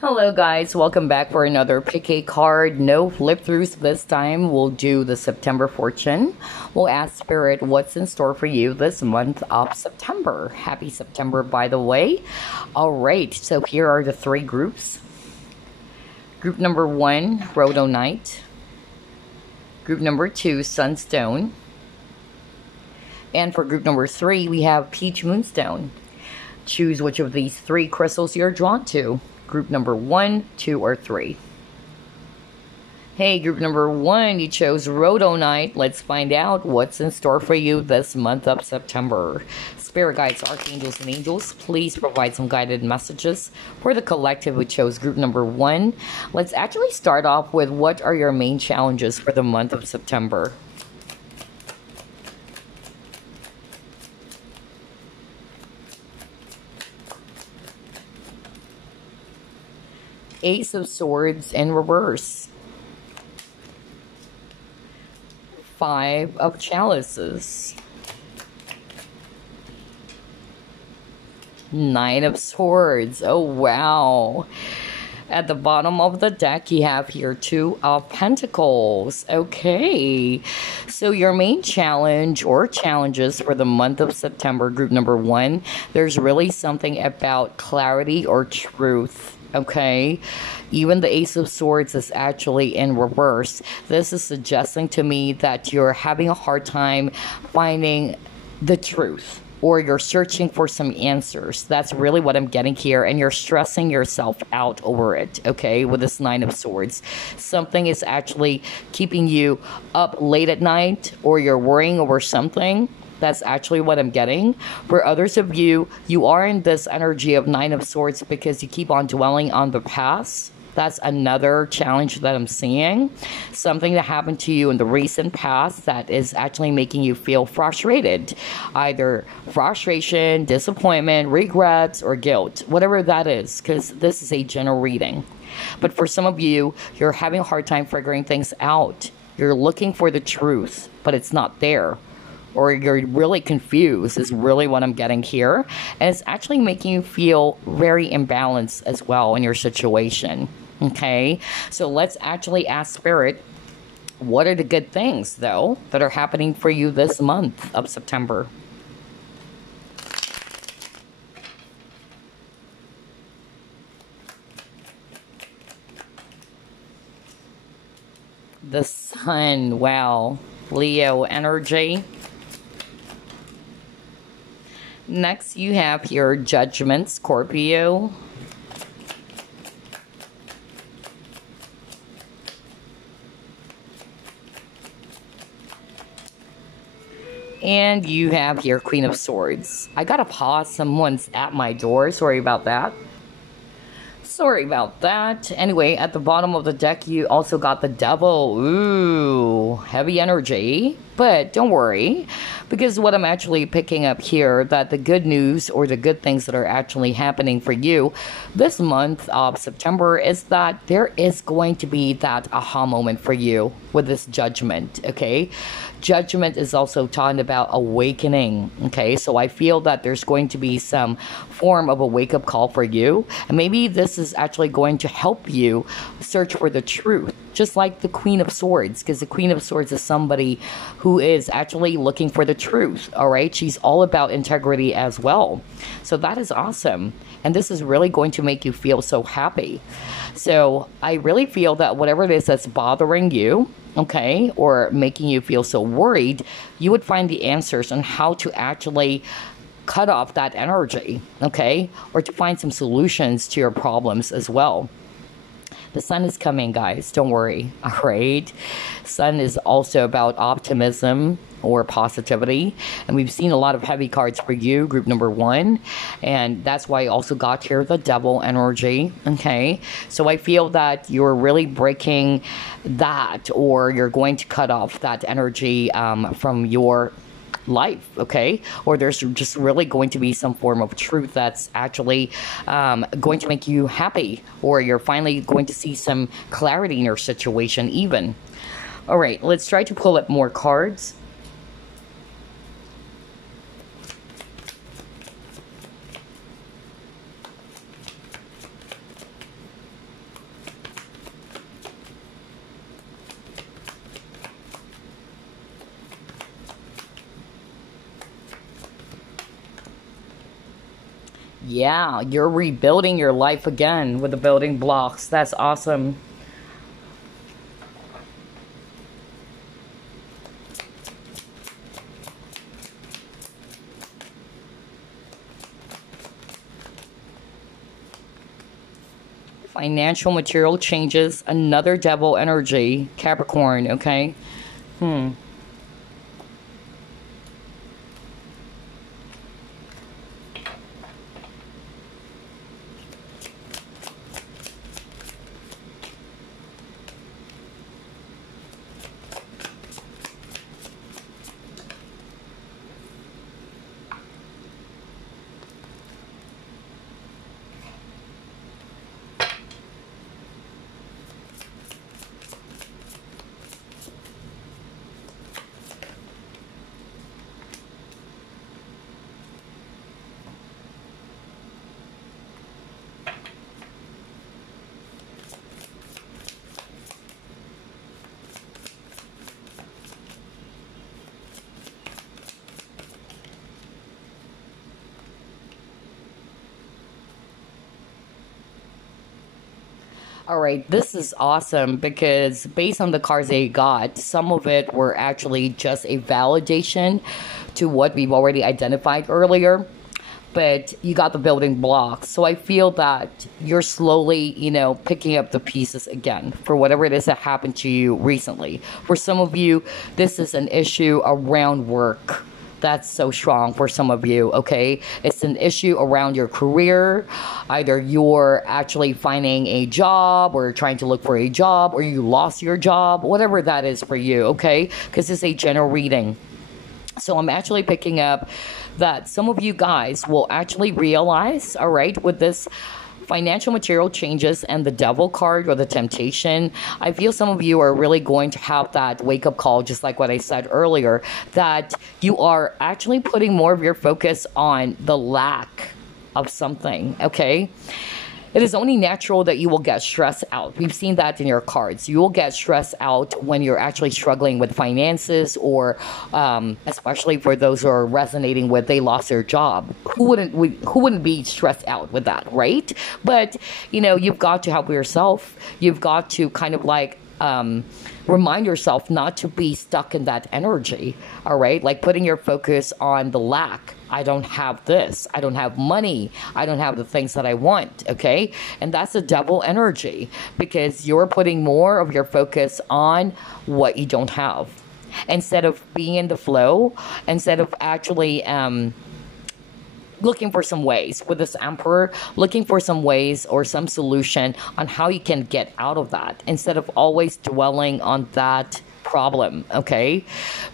Hello guys, welcome back for another pick a card. No flip throughs this time. We'll do the September fortune. We'll ask Spirit what's in store for you this month of September. Happy September, by the way. Alright, so here are the three groups. Group number 1, Rhodonite. Group number 2, Sunstone. And for group number 3, we have Peach Moonstone. Choose which of these three crystals you're drawn to. Group number 1, 2, or 3. Hey, group number 1, you chose Rhodonite. Let's find out what's in store for you this month of September. Spirit guides, archangels, and angels, please provide some guided messages for the collective who chose group number 1. Let's actually start off with what are your main challenges for the month of September. Ace of Swords in reverse. 5 of Chalices. 9 of Swords. Oh, wow. At the bottom of the deck, you have here 2 of Pentacles. Okay. So your main challenge or challenges for the month of September, group number 1, there's really something about clarity or truth. Okay, even the Ace of Swords is actually in reverse. This is suggesting to me that you're having a hard time finding the truth, or you're searching for some answers. That's really what I'm getting here, and you're stressing yourself out over it, okay, with this 9 of Swords. Something is actually keeping you up late at night, or you're worrying over something. That's actually what I'm getting. For others of you, you are in this energy of 9 of Swords because you keep on dwelling on the past. That's another challenge that I'm seeing. Something that happened to you in the recent past that is actually making you feel frustrated. Either frustration, disappointment, regrets, or guilt. Whatever that is, because this is a general reading. But for some of you, you're having a hard time figuring things out. You're looking for the truth, but it's not there. Or you're really confused is really what I'm getting here. And it's actually making you feel very imbalanced as well in your situation. Okay, so let's actually ask Spirit, what are the good things, though, that are happening for you this month of September? The Sun, wow, Leo energy. Next, you have your Judgment, Scorpio. And you have your Queen of Swords. I gotta pause. Someone's at my door. Sorry about that. Sorry about that. Anyway, at the bottom of the deck, you also got the Devil. Ooh, heavy energy. But don't worry, because what I'm actually picking up here, that the good news or the good things that are actually happening for you this month of September is that there is going to be that aha moment for you with this Judgment, okay? Judgment is also talking about awakening, okay? So I feel that there's going to be some form of a wake-up call for you. And maybe this is actually going to help you search for the truth, just like the Queen of Swords, because the Queen of Swords is somebody who is actually looking for the truth, all right? She's all about integrity as well. So that is awesome. And this is really going to make you feel so happy. So I really feel that whatever it is that's bothering you, okay, or making you feel so worried, you would find the answers on how to actually cut off that energy, okay, or to find some solutions to your problems as well. The Sun is coming, guys. Don't worry. All right. Sun is also about optimism or positivity. And we've seen a lot of heavy cards for you, group number 1. And that's why I also got here the Devil energy. Okay. So I feel that you're really breaking that, or you're going to cut off that energy from your life, okay? Or there's just really going to be some form of truth that's actually going to make you happy, or you're finally going to see some clarity in your situation even. All right, let's try to pull up more cards. Yeah, you're rebuilding your life again with the building blocks. That's awesome. Financial material changes, another devil energy, Capricorn, okay? All right, this is awesome because based on the cards they got, some of it were actually just a validation to what we've already identified earlier. But you got the building blocks. So I feel that you're slowly, picking up the pieces again for whatever it is that happened to you recently. For some of you, this is an issue around work. That's so strong for some of you, okay? It's an issue around your career. Either you're actually finding a job or trying to look for a job, or you lost your job, whatever that is for you, okay? Because it's a general reading. So I'm actually picking up that some of you guys will actually realize, all right, with this financial material changes and the devil card or the temptation, I feel some of you are really going to have that wake-up call, just like what I said earlier, that you are actually putting more of your focus on the lack of something, okay? It is only natural that you will get stressed out. We've seen that in your cards. You will get stressed out when you're actually struggling with finances, or especially for those who are resonating with they lost their job. Who wouldn't be stressed out with that, right? But, you've got to help yourself. You've got to kind of remind yourself not to be stuck in that energy, all right? Like putting your focus on the lack. I don't have this. I don't have money. I don't have the things that I want, okay? And that's the devil energy because you're putting more of your focus on what you don't have. Instead of being in the flow, instead of actually looking for some ways with this emperor, looking for some ways or some solution on how you can get out of that instead of always dwelling on that problem, okay?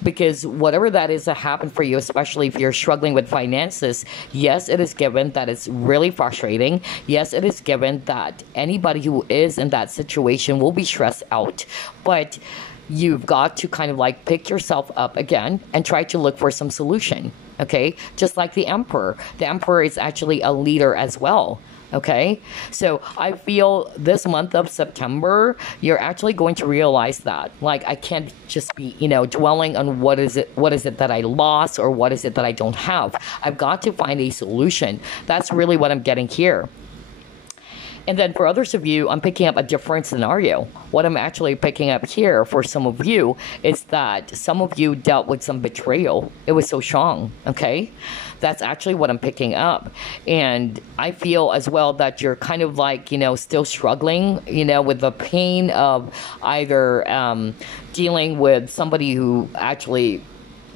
Because whatever that is that happened for you, especially if you're struggling with finances, yes, it is given that it's really frustrating. Yes, it is given that anybody who is in that situation will be stressed out. But you've got to kind of pick yourself up again and try to look for some solution, okay? Just like the emperor. The emperor is actually a leader as well. Okay, so I feel this month of September, you're actually going to realize that, I can't just be, dwelling on what is it that I lost or what is it that I don't have. I've got to find a solution. That's really what I'm getting here. And then for others of you, I'm picking up a different scenario. What I'm actually picking up here for some of you is that some of you dealt with some betrayal. It was so strong, okay? That's actually what I'm picking up. And I feel as well that you're kind of still struggling, with the pain of either dealing with somebody who actually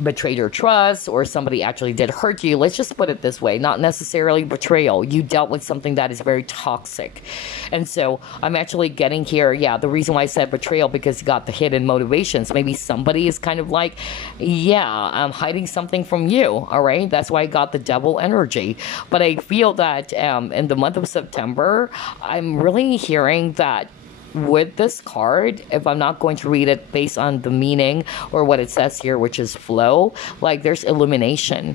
betrayed your trust or somebody actually did hurt you. Let's just put it this way, not necessarily betrayal. You dealt with something that is very toxic. And so I'm actually getting here, the reason why I said betrayal, because you got the hidden motivations. Maybe somebody is kind of I'm hiding something from you, all right? That's why I got the devil energy. But I feel that in the month of September, I'm really hearing that with this card, if I'm not going to read it based on the meaning or what it says here, which is flow, there's illumination.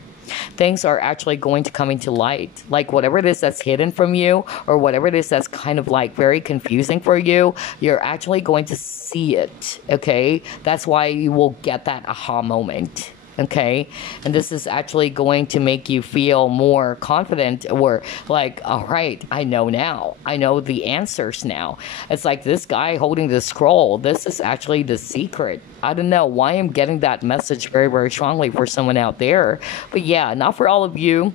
Things are actually going to come into light. Whatever it is that's hidden from you or whatever it is that's kind of very confusing for you, you're actually going to see it, okay? That's why you will get that aha moment. Okay, and this is actually going to make you feel more confident, or like, all right, I know now, I know the answers now. It's like this guy holding the scroll, this is actually the secret. I don't know why I'm getting that message very, very strongly for someone out there, but yeah, not for all of you.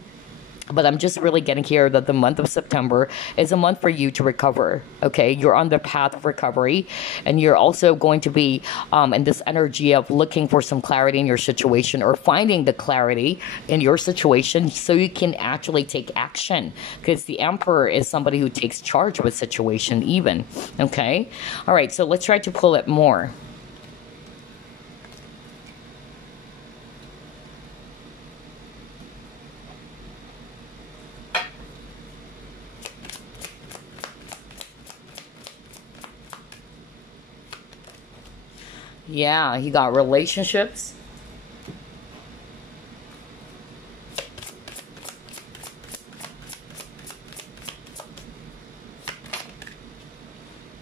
But I'm just really getting here that the month of September is a month for you to recover. Okay, you're on the path of recovery, and you're also going to be in this energy of looking for some clarity in your situation, or finding the clarity in your situation so you can actually take action. Because the Emperor is somebody who takes charge of a situation, even. Okay, all right. So let's try to pull it more. Yeah, he got relationships.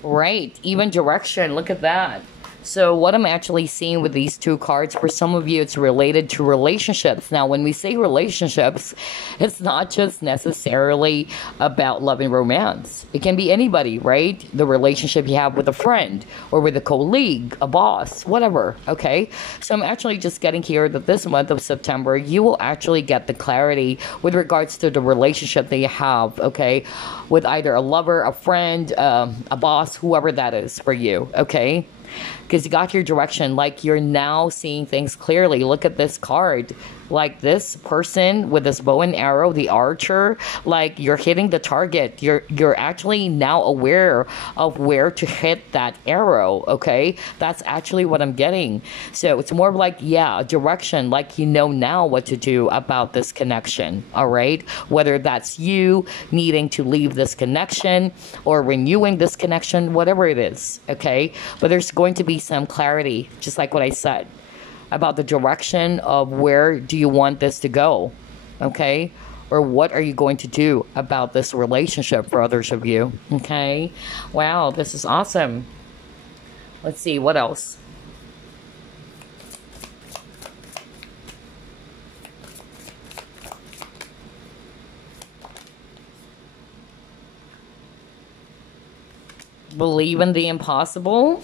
Right, even direction. Look at that. So what I'm actually seeing with these two cards, for some of you, it's related to relationships. Now, when we say relationships, it's not just necessarily about love and romance. It can be anybody, right? The relationship you have with a friend, or with a colleague, a boss, whatever, okay? So I'm actually just getting here that this month of September, you will actually get the clarity with regards to the relationship that you have, okay? With either a lover, a friend, a boss, whoever that is for you, okay? Because you got your direction, like you're now seeing things clearly. Look at this card. Like this person with this bow and arrow, the archer, like you're hitting the target. You're actually now aware of where to hit that arrow, okay? That's actually what I'm getting. So it's more like, yeah, direction, like you know now what to do about this connection, all right? Whether that's you needing to leave this connection or renewing this connection, whatever it is, okay? But there's going to be some clarity, just like what I said, about the direction of where do you want this to go, okay? Or what are you going to do about this relationship for others of you, okay? Wow, this is awesome. Let's see, what else? Believe in the impossible.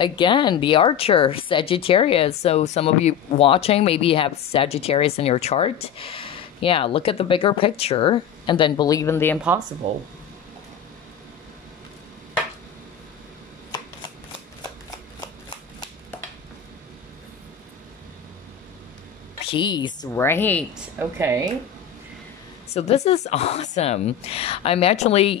Again, the Archer, Sagittarius. So some of you watching, maybe you have Sagittarius in your chart. Yeah, look at the bigger picture and then believe in the impossible. Peace, right. Okay. So this is awesome. I'm actually,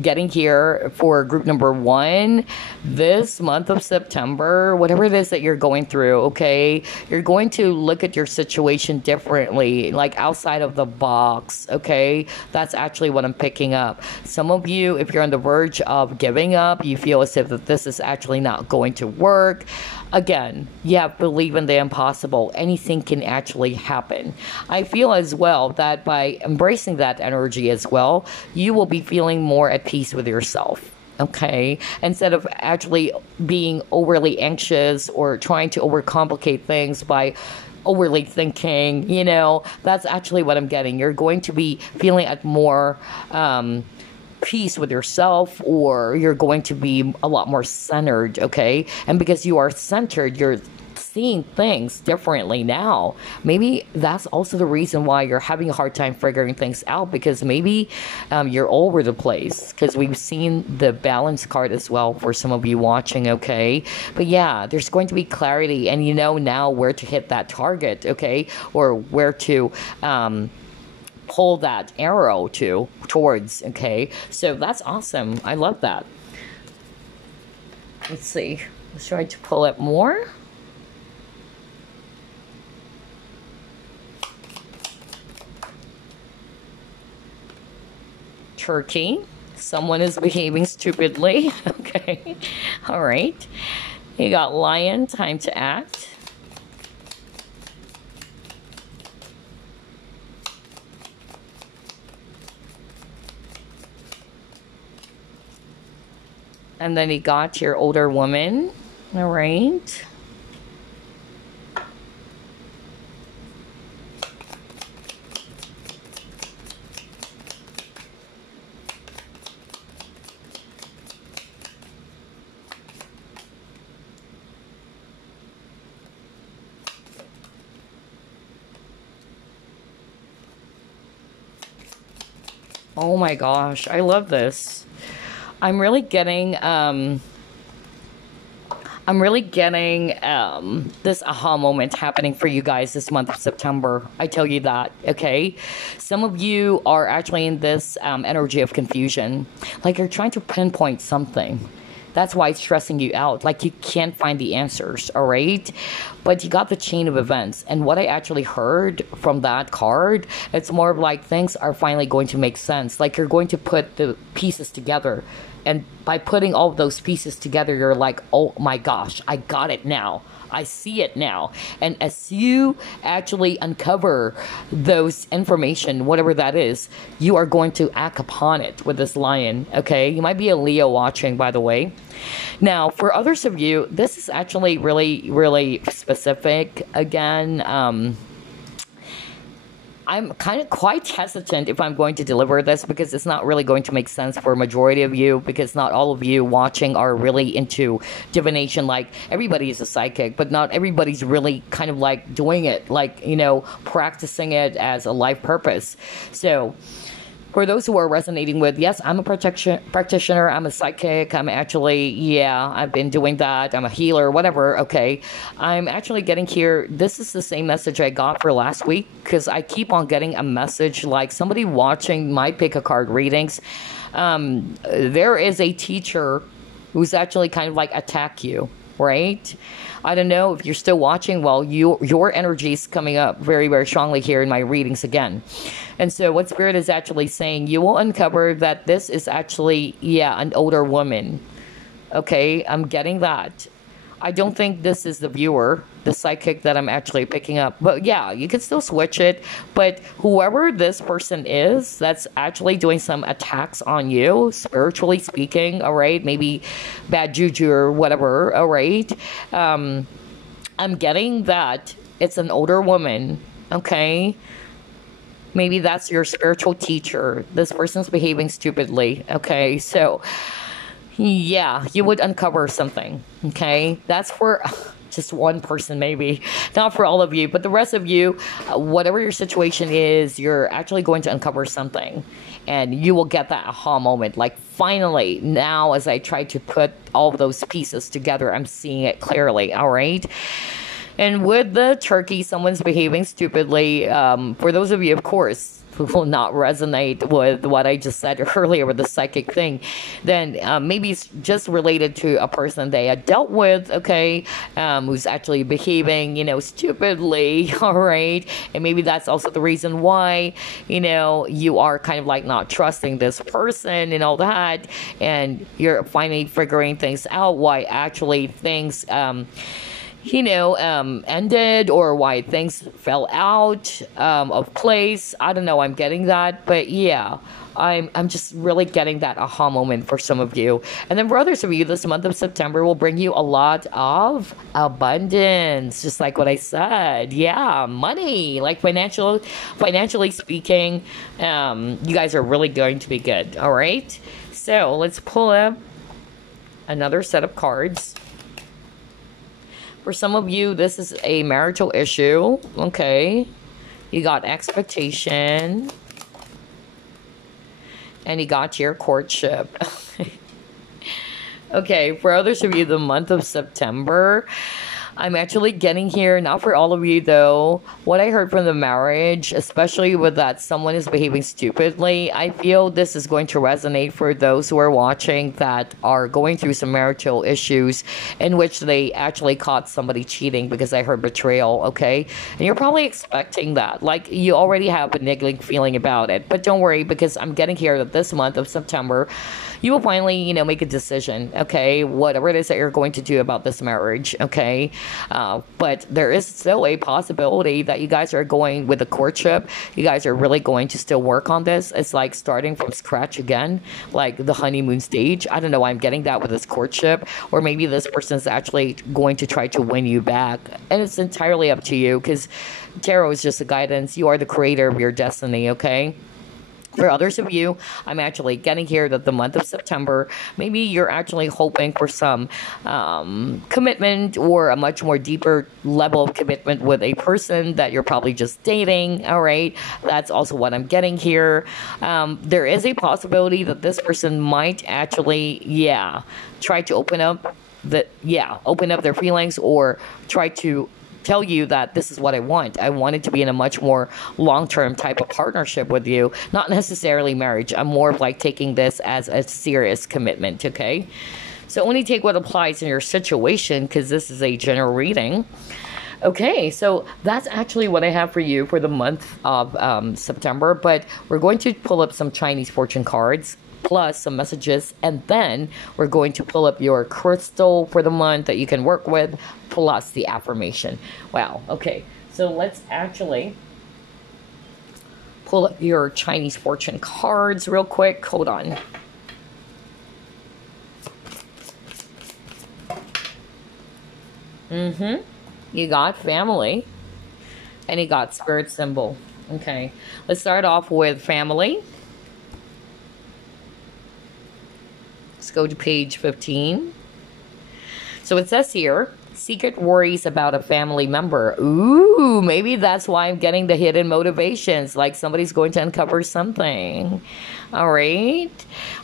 getting here for group number 1 this month of September, whatever it is that you're going through, okay? You're going to look at your situation differently, like outside of the box, okay? That's actually what I'm picking up. Some of you, if you're on the verge of giving up, you feel as if that this is actually not going to work. Again, yeah, believe in the impossible. Anything can actually happen. I feel as well that by embracing that energy as well, you will be feeling more at peace with yourself. Okay, instead of actually being overly anxious or trying to overcomplicate things by overly thinking, that's actually what I'm getting. You're going to be feeling at more peace with yourself, or you're going to be a lot more centered, okay? And because you are centered, you're seeing things differently now. Maybe that's also the reason why you're having a hard time figuring things out, because maybe you're all over the place, because we've seen the balance card as well for some of you watching, okay? But yeah, there's going to be clarity, and you know now where to hit that target, okay? Or where to pull that arrow towards, okay? So that's awesome. I love that. Let's see. Let's try to pull it more. Turkey. Someone is behaving stupidly. Okay. All right. You got Lion, time to act. And then you got your older woman. All right. Oh my gosh, I love this. I'm really getting this aha moment happening for you guys this month of September. I tell you that, okay? Some of you are actually in this energy of confusion. Like you're trying to pinpoint something. That's why it's stressing you out. Like you can't find the answers, all right? But you got the chain of events. And what I actually heard from that card, it's more of like things are finally going to make sense. Like you're going to put the pieces together. And by putting all of those pieces together, you're like, oh my gosh, I got it now. I see it now. And as you actually uncover those information, whatever that is, you are going to act upon it with this lion, okay? You might be a Leo watching, by the way. Now, for others of you, this is actually really, really specific. Again, I'm kind of quite hesitant if I'm going to deliver this because it's not really going to make sense for a majority of you, because not all of you watching are really into divination. Like everybody is a psychic, but not everybody's really kind of like doing it, like, you know, practicing it as a life purpose. So for those who are resonating with, yes, I'm a practitioner, I'm a psychic, I'm actually, yeah, I've been doing that, I'm a healer, whatever, okay. I'm actually getting here, this is the same message I got for last week, because I keep on getting a message like somebody watching my pick a card readings. There is a teacher who's actually kind of like attack you, right? I don't know if you're still watching. Well, your energy is coming up very, very strongly here in my readings again. And so what Spirit is actually saying, you will uncover that this is actually, yeah, an older woman. Okay, I'm getting that. I don't think this is the viewer, the psychic that I'm actually picking up. But yeah, you can still switch it. But whoever this person is that's actually doing some attacks on you, spiritually speaking, all right? Maybe bad juju or whatever, all right? I'm getting that it's an older woman, okay? Maybe that's your spiritual teacher. This person's behaving stupidly, okay? So yeah, you would uncover something, okay? That's for just one person maybe, not for all of you, but the rest of you, whatever your situation is, you're actually going to uncover something, and you will get that aha moment. Like finally, now as I try to put all of those pieces together, I'm seeing it clearly, all right? And with the turkey, someone's behaving stupidly. For those of you, of course, who will not resonate with what I just said earlier with the psychic thing, then maybe it's just related to a person they had dealt with, okay, who's actually behaving, you know, stupidly, all right? And maybe that's also the reason why, you know, you are kind of like not trusting this person and all that, and you're finally figuring things out, why actually things ended, or why things fell out of place. I don't know, I'm getting that. But yeah, I'm just really getting that aha moment for some of you. And then for others of you, this month of September will bring you a lot of abundance, just like what I said. Yeah, money, like financially speaking, you guys are really going to be good, all right? So let's pull up another set of cards. For some of you, this is a marital issue, okay? You got expectation. And you got your courtship. Okay, for others of you, the month of September, I'm actually getting here, not for all of you though, what I heard from the marriage, especially with that someone is behaving stupidly. I feel this is going to resonate for those who are watching that are going through some marital issues in which they actually caught somebody cheating, because I heard betrayal, okay? And you're probably expecting that. Like, you already have a niggling feeling about it. But don't worry, because I'm getting here that this month of September, you will finally, you know, make a decision, okay? Whatever it is that you're going to do about this marriage, okay? But there is still a possibility that you guys are going with the courtship. You guys are really going to still work on this. It's like starting from scratch again, like the honeymoon stage. I don't know why I'm getting that with this courtship. Or maybe this person's actually going to try to win you back. And it's entirely up to you, because tarot is just a guidance. You are the creator of your destiny, okay? For others of you, I'm actually getting here that the month of September, maybe you're actually hoping for some commitment or a much more deeper level of commitment with a person that you're probably just dating. All right. That's also what I'm getting here. There is a possibility that this person might actually, try to open up their feelings or try to tell you that this is what I want. I want it to be in a much more long-term type of partnership with you, not necessarily marriage. I'm more of like taking this as a serious commitment, okay? So only take what applies in your situation because this is a general reading. Okay, so that's actually what I have for you for the month of September, but we're going to pull up some Chinese fortune cards plus some messages, and then we're going to pull up your crystal for the month that you can work with, plus the affirmation. Wow, okay, so let's actually pull up your Chinese fortune cards real quick. Hold on. You got family, and you got spirit symbol. Okay, let's start off with family. Let's go to page 15. So it says here, secret worries about a family member. Ooh, maybe that's why I'm getting the hidden motivations, like somebody's going to uncover something. All right.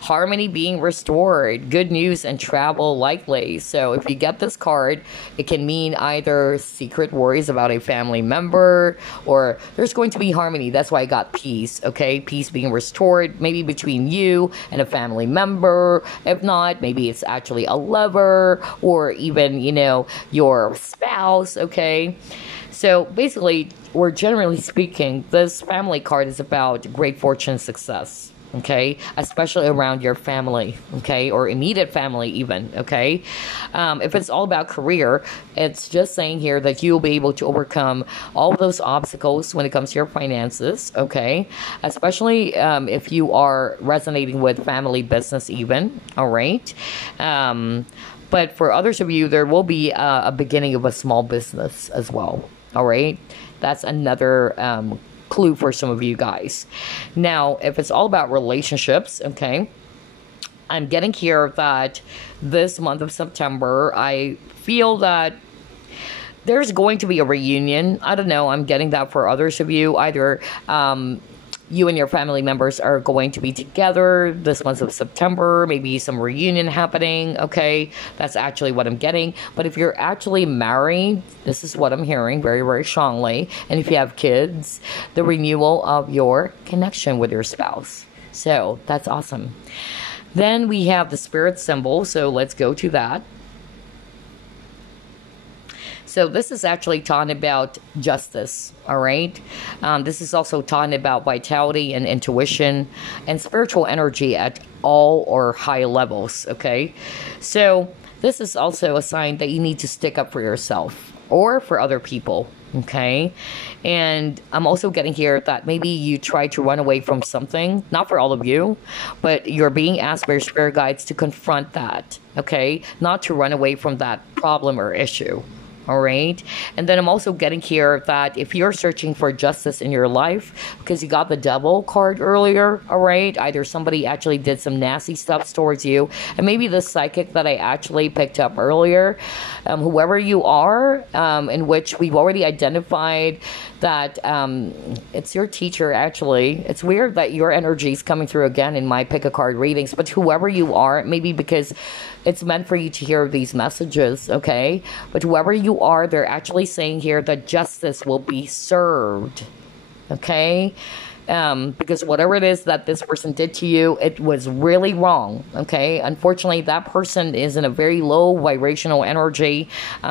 Harmony being restored. Good news and travel likely. So if you get this card, it can mean either secret worries about a family member or there's going to be harmony. That's why I got peace. Okay. Peace being restored, maybe between you and a family member. If not, maybe it's actually a lover or even, your spouse. Okay. So basically, or generally speaking, this family card is about great fortune, success. Okay, especially around your family, okay, or immediate family even, okay. If it's all about career, it's just saying here that you'll be able to overcome all of those obstacles when it comes to your finances, okay, especially if you are resonating with family business even, all right. But for others of you, there will be a beginning of a small business as well, all right. That's another clue for some of you guys. Now, if it's all about relationships, okay, I'm getting here that this month of September, I feel that there's going to be a reunion. I don't know. I'm getting that for others of you. Either you and your family members are going to be together this month of September, maybe some reunion happening, okay? That's actually what I'm getting. But if you're actually married, this is what I'm hearing very, very strongly. And if you have kids, the renewal of your connection with your spouse. So that's awesome. Then we have the spirit symbol, so let's go to that. So this is actually talking about justice, all right? This is also talking about vitality and intuition and spiritual energy at all or high levels, okay? So this is also a sign that you need to stick up for yourself or for other people, okay? And I'm also getting here that maybe you try to run away from something, not for all of you, but you're being asked by your spirit guides to confront that, okay? Not to run away from that problem or issue. All right. And then I'm also getting here that if you're searching for justice in your life, because you got the devil card earlier, all right, either somebody actually did some nasty stuff towards you, and maybe the psychic that I actually picked up earlier, whoever you are, in which we've already identified that it's your teacher, actually. It's weird that your energy is coming through again in my pick a card readings, but whoever you are, maybe because it's meant for you to hear these messages, okay? But whoever you are, they're actually saying here that justice will be served, okay? Because whatever it is that this person did to you, it was really wrong, okay? Unfortunately, that person is in a very low vibrational energy,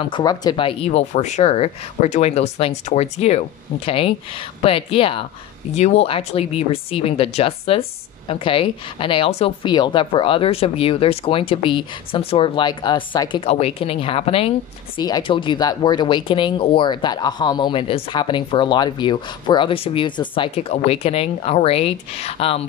corrupted by evil for sure, for doing those things towards you, okay? But yeah, you will actually be receiving the justice, okay? And I also feel that for others of you, there's going to be some sort of like a psychic awakening happening. See, I told you that word awakening or that aha moment is happening for a lot of you. For others of you, it's a psychic awakening, all right?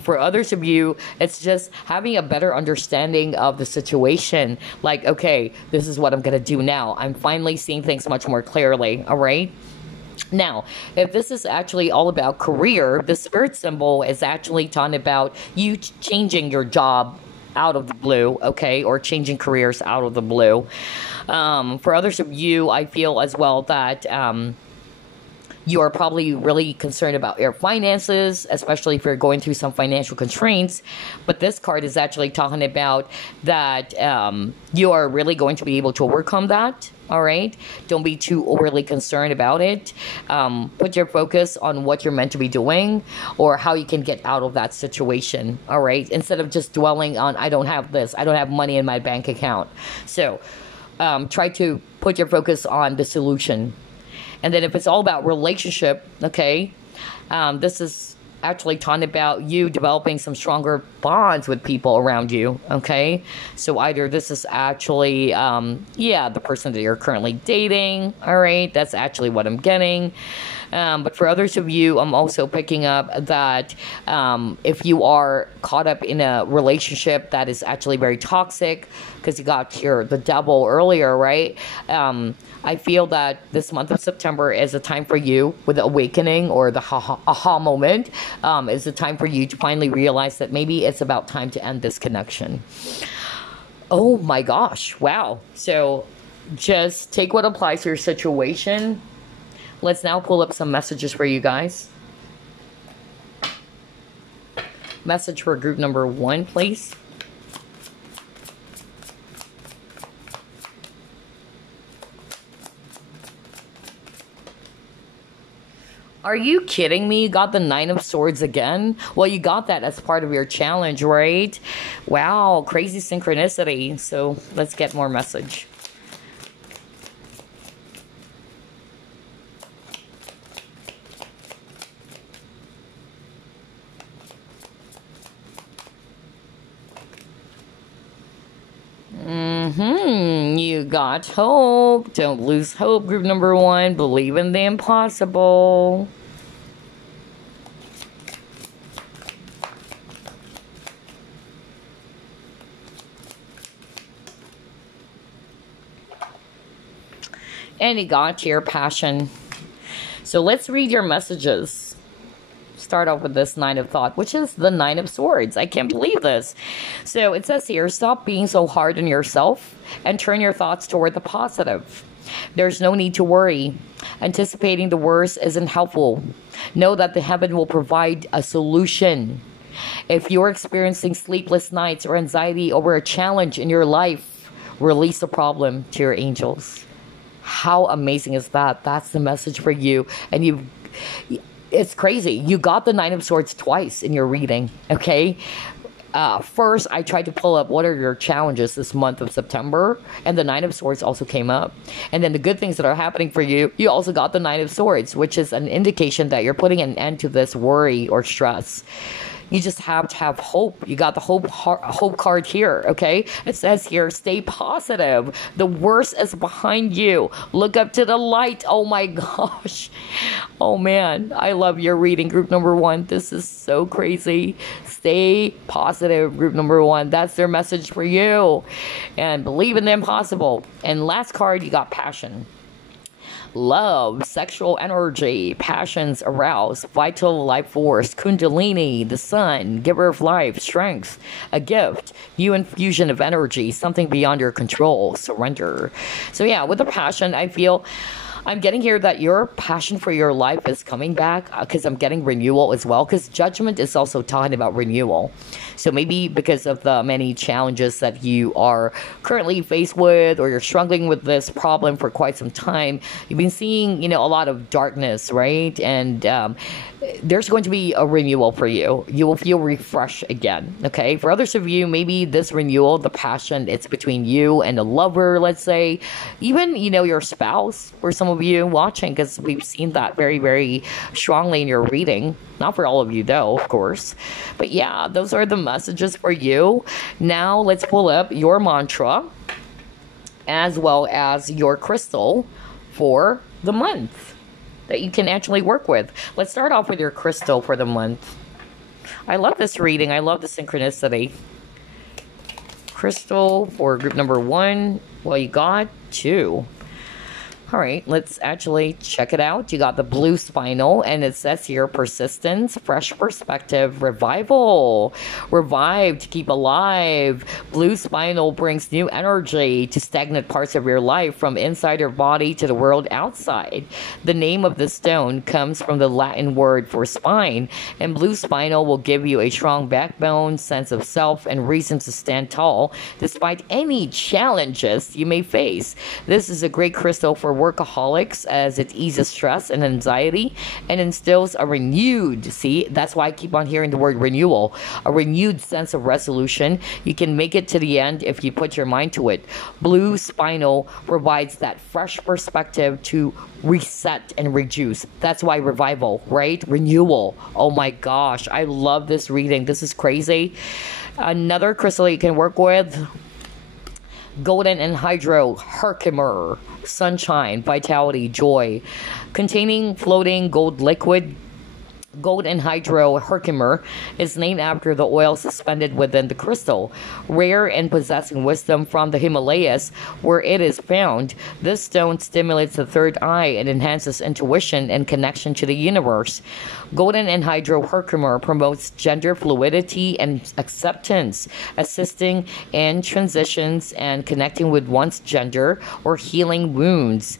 For others of you, it's just having a better understanding of the situation. Like, okay, this is what I'm going to do now. I'm finally seeing things much more clearly, all right? Now, if this is actually all about career, the spirit symbol is actually talking about you changing your job out of the blue, okay, or changing careers out of the blue. For others of you, I feel as well that you are probably really concerned about your finances, especially if you're going through some financial constraints. But this card is actually talking about that you are really going to be able to overcome that. All right. Don't be too overly concerned about it. Put your focus on what you're meant to be doing or how you can get out of that situation. All right. Instead of just dwelling on, I don't have this, I don't have money in my bank account. So try to put your focus on the solution. And then if it's all about relationship, okay, this is actually talking about you developing some stronger bonds with people around you, okay? So either this is actually, the person that you're currently dating, all right? That's actually what I'm getting. But for others of you, I'm also picking up that if you are caught up in a relationship that is actually very toxic, because you got the devil earlier, right? I feel that this month of September is a time for you with the awakening or the aha moment. Is a time for you to finally realize that maybe it's about time to end this connection. Oh my gosh. Wow. So just take what applies to your situation. Let's now pull up some messages for you guys. Message for group number 1, please. Are you kidding me? You got the 9 of Swords again? Well, you got that as part of your challenge, right? Wow, crazy synchronicity. So let's get more message. You got hope. Don't lose hope, group number 1. Believe in the impossible. And you got your passion. So let's read your messages. Start off with this 9 of Thought, which is the 9 of Swords. I can't believe this. So it says here, stop being so hard on yourself and turn your thoughts toward the positive. There's no need to worry. Anticipating the worst isn't helpful. Know that the heaven will provide a solution. If you're experiencing sleepless nights or anxiety over a challenge in your life, release the problem to your angels. How amazing is that? That's the message for you. And it's crazy. You got the 9 of Swords twice in your reading, okay? First, I tried to pull up what are your challenges this month of September, and the 9 of Swords also came up. And then the good things that are happening for you, you also got the 9 of Swords, which is an indication that you're putting an end to this worry or stress. You just have to have hope. You got the hope card here, okay? It says here, stay positive. The worst is behind you. Look up to the light. Oh my gosh. Oh man, I love your reading, group number 1. This is so crazy. Stay positive, group number 1. That's their message for you. And believe in the impossible. And last card, you got passion. Love, sexual energy, passions aroused, vital life force, kundalini, the sun, giver of life, strength, a gift, new infusion of energy, something beyond your control, surrender. So yeah, with the passion, I feel I'm getting here that your passion for your life is coming back because I'm getting renewal as well, because judgment is also talking about renewal. So maybe because of the many challenges that you are currently faced with, or you're struggling with this problem for quite some time, you've been seeing, a lot of darkness, right? And there's going to be a renewal for you. You will feel refreshed again, okay? For others of you, maybe this renewal, the passion, it's between you and a lover, let's say, even, your spouse, for some of you watching, because we've seen that very, very strongly in your reading. Not for all of you, though, of course. But yeah, those are the messages for you. Now, let's pull up your mantra as well as your crystal for the month that you can actually work with. Let's start off with your crystal for the month. I love this reading. I love the synchronicity. Crystal for group number 1. Well, you got 2. All right, let's actually check it out. You got the blue spinal, and it says here persistence, fresh perspective, revival. Revive, to keep alive. Blue spinal brings new energy to stagnant parts of your life, from inside your body to the world outside. The name of the stone comes from the Latin word for spine, and blue spinal will give you a strong backbone, sense of self, and reason to stand tall despite any challenges you may face. This is a great crystal for workaholics, as it eases stress and anxiety and instills a renewed, see, that's why I keep on hearing the word renewal, a renewed sense of resolution. You can make it to the end if you put your mind to it. Blue spinal provides that fresh perspective to reset and reduce. That's why revival, right? Renewal. Oh my gosh, I love this reading. This is crazy. Another crystal you can work with, golden anhydro herkimer, sunshine, vitality, joy. Containing floating gold liquid, gold anhydro herkimer is named after the oil suspended within the crystal. Rare and possessing wisdom from the Himalayas, where it is found, this stone stimulates the third eye and enhances intuition and connection to the universe. Golden anhydro herkimer promotes gender fluidity and acceptance, assisting in transitions and connecting with one's gender or healing wounds.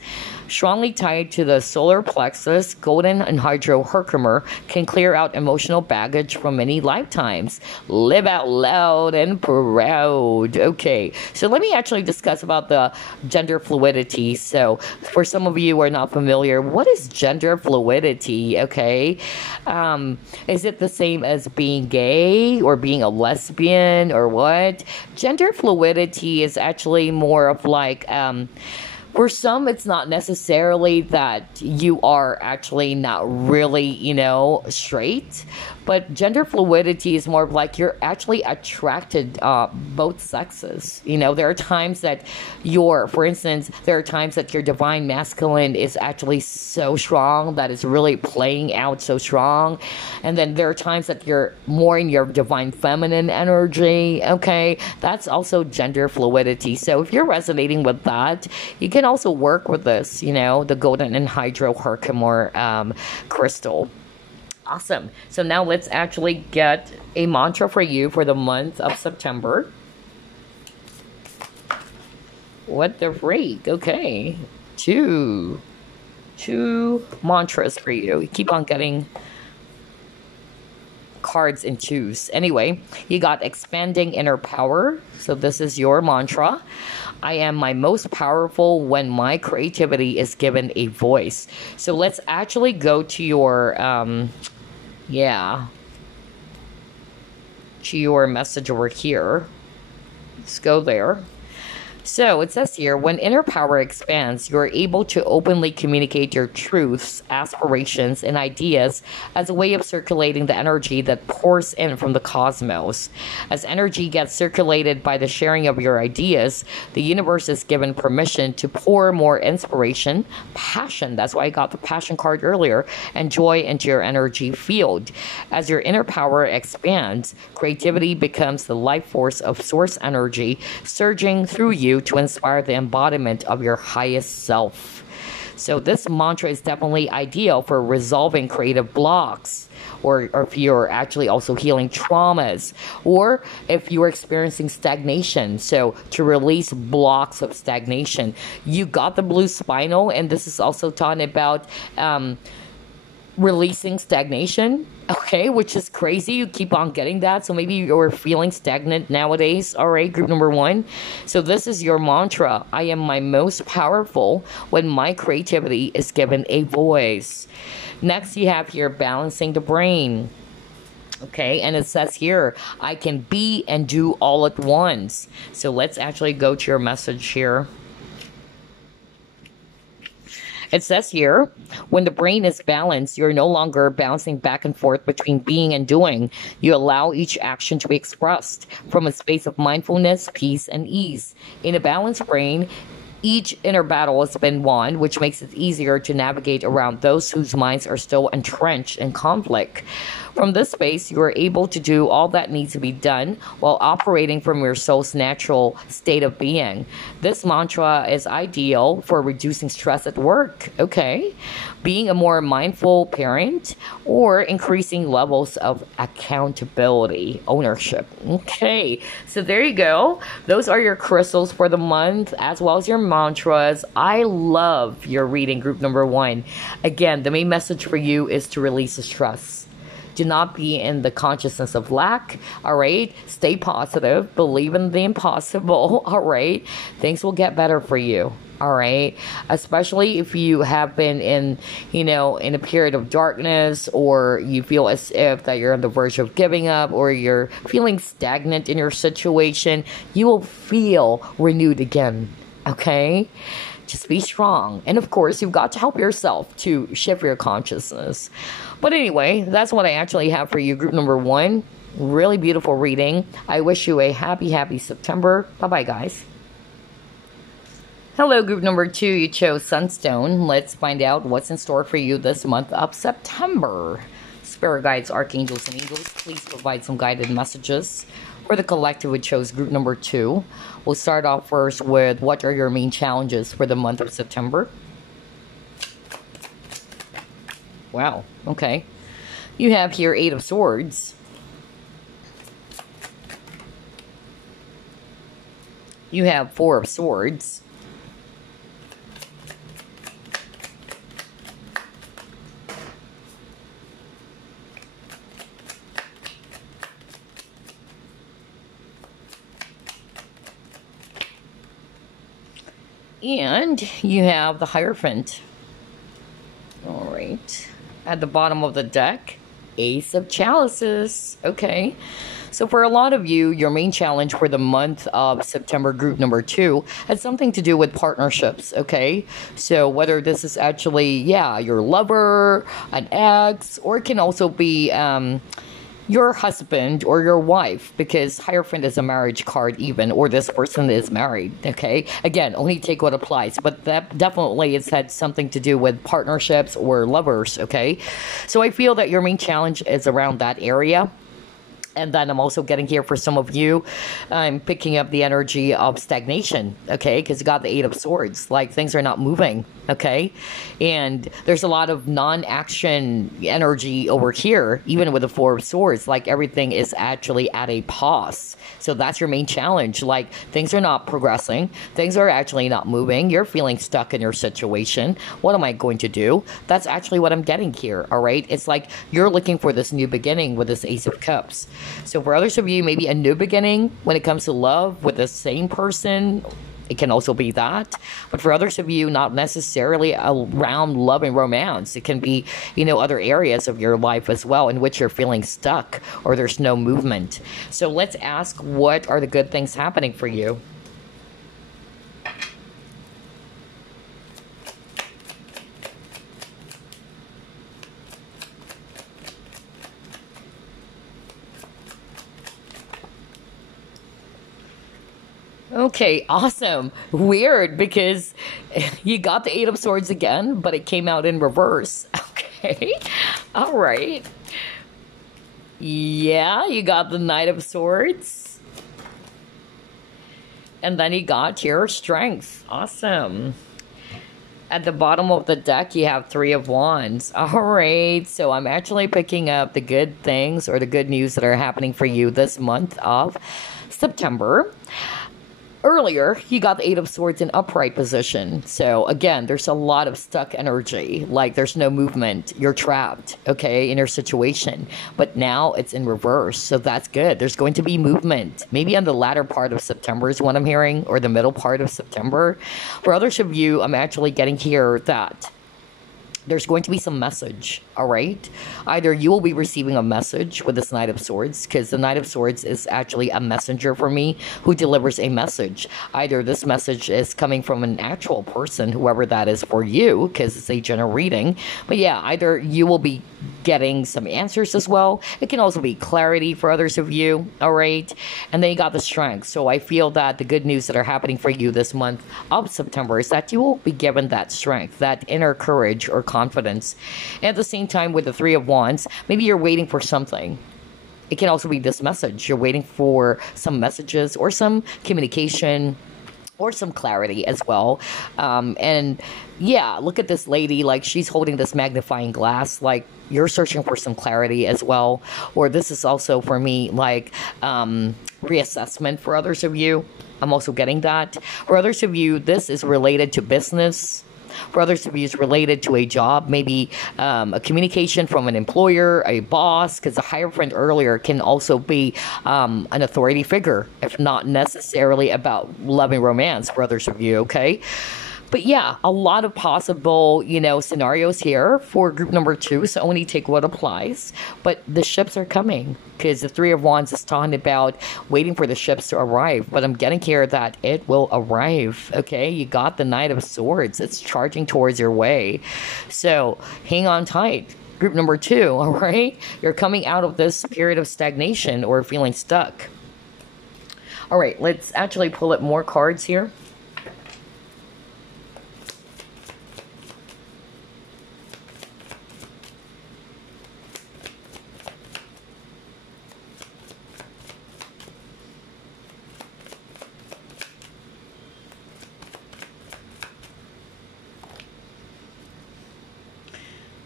Strongly tied to the solar plexus, golden anhydro herkimer can clear out emotional baggage from many lifetimes. Live out loud and proud. Okay, so let me actually discuss about the gender fluidity. So for some of you who are not familiar, what is gender fluidity? Okay, is it the same as being gay or being a lesbian or what? Gender fluidity is actually more of like, for some, it's not necessarily that you are actually not really, straight, but gender fluidity is more of like you're actually attracted both sexes. There are times that for instance, there are times that your divine masculine is actually so strong that it's really playing out so strong. And then there are times that you're more in your divine feminine energy. Okay, that's also gender fluidity. So if you're resonating with that, you can also work with this, the golden anhydro herkimer crystal. Awesome. So now let's actually get a mantra for you for the month of September. What the freak? Okay. Two mantras for you. You keep on getting cards in twos. Anyway, you got expanding inner power. So this is your mantra. I am my most powerful when my creativity is given a voice. So let's actually go to your, to your message over here. Let's go there. So it says here, when inner power expands, you're able to openly communicate your truths, aspirations, and ideas as a way of circulating the energy that pours in from the cosmos. As energy gets circulated by the sharing of your ideas, the universe is given permission to pour more inspiration, passion, that's why I got the passion card earlier, and joy into your energy field. As your inner power expands, creativity becomes the life force of source energy surging through you to inspire the embodiment of your highest self. So this mantra is definitely ideal for resolving creative blocks, or if you're actually also healing traumas, or if you're experiencing stagnation. So to release blocks of stagnation. You got the blue spinal, and this is also talking about releasing stagnation, okay, which is crazy. You keep on getting that. So maybe you're feeling stagnant nowadays. All right, group number 1. So this is your mantra. I am my most powerful when my creativity is given a voice. Next, you have here balancing the brain. Okay, and it says here, I can be and do all at once. So let's actually go to your message here. It says here, when the brain is balanced, you're no longer bouncing back and forth between being and doing. You allow each action to be expressed from a space of mindfulness, peace, and ease. In a balanced brain, each inner battle has been won, which makes it easier to navigate around those whose minds are still entrenched in conflict. From this space, you are able to do all that needs to be done while operating from your soul's natural state of being. This mantra is ideal for reducing stress at work, okay? Being a more mindful parent, or increasing levels of accountability, ownership. Okay, so there you go. Those are your crystals for the month, as well as your mantras. I love your reading, group number 1. Again, the main message for you is to release the stress. Do not be in the consciousness of lack, all right? Stay positive. Believe in the impossible, all right? Things will get better for you, all right? Especially if you have been in, in a period of darkness, or you feel as if that you're on the verge of giving up, or you're feeling stagnant in your situation, you will feel renewed again, okay? Just be strong. And of course, you've got to help yourself to shift your consciousness. But anyway, that's what I actually have for you, group number 1. Really beautiful reading. I wish you a happy, happy September. Bye-bye, guys. Hello, group number 2. You chose Sunstone. Let's find out what's in store for you this month of September. Spirit guides, archangels, and angels, please provide some guided messages for the collective, which chose group number 2. We'll start off first with what are your main challenges for the month of September. Wow, okay. You have here 8 of Swords. You have 4 of Swords. And you have the Hierophant. All right. At the bottom of the deck, Ace of Chalices. Okay. So for a lot of you, your main challenge for the month of September, group number 2, has something to do with partnerships, okay? So whether this is actually, your lover, an ex, or it can also be your husband or your wife, because Hierophant is a marriage card even, or this person is married, okay? Again, only take what applies, but that definitely has had something to do with partnerships or lovers, okay? So I feel that your main challenge is around that area. And then I'm also getting here for some of you, I'm picking up the energy of stagnation, okay? Because you got the 8 of Swords, like things are not moving, okay? And there's a lot of non-action energy over here, even with the 4 of Swords, like everything is actually at a pause. So that's your main challenge, like things are not progressing, things are actually not moving, you're feeling stuck in your situation. What am I going to do? That's actually what I'm getting here, all right? It's like you're looking for this new beginning with this Ace of Cups. So for others of you, maybe a new beginning when it comes to love with the same person. It can also be that. But for others of you, not necessarily around love and romance. It can be, other areas of your life as well in which you're feeling stuck or there's no movement. So let's ask, what are the good things happening for you? Okay, awesome. Weird, because you got the 8 of Swords again, but it came out in reverse. Okay, all right. Yeah, you got the Knight of Swords. And then you got your Strength. Awesome. At the bottom of the deck, you have 3 of Wands. All right, so I'm actually picking up the good things or the good news that are happening for you this month of September. Earlier, you got the 8 of Swords in upright position. So again, there's a lot of stuck energy. Like there's no movement. You're trapped, okay, in your situation. But now it's in reverse. So that's good. There's going to be movement. Maybe on the latter part of September is what I'm hearing, or the middle part of September. For others of you, I'm actually getting here that there's going to be some message, all right? Either you will be receiving a message with this Knight of Swords, because the Knight of Swords is actually a messenger for me who delivers a message. Either this message is coming from an actual person, whoever that is for you, because it's a general reading. But yeah, either you will be getting some answers as well. It can also be clarity for others of you, all right? And then you got the Strength. So I feel that the good news that are happening for you this month of September is that you will be given that strength, that inner courage or confidence. And at the same time, with the Three of Wands, maybe you're waiting for something. It can also be this message. You're waiting for some messages or some communication or some clarity as well. And yeah, look at this lady, like she's holding this magnifying glass, like you're searching for some clarity as well. Or this is also for me like reassessment for others of you. I'm also getting that. For others of you, this is related to business. For others of you, it's related to a job, maybe a communication from an employer, a boss, because the Hierophant earlier can also be an authority figure, if not necessarily about love and romance for others of you, okay? But yeah, a lot of possible, scenarios here for group number 2. So only take what applies. But the ships are coming because the Three of Wands is talking about waiting for the ships to arrive. But I'm getting here that it will arrive, okay? You got the Knight of Swords. It's charging towards your way. So hang on tight. Group number 2, all right? You're coming out of this period of stagnation or feeling stuck. All right, let's actually pull up more cards here.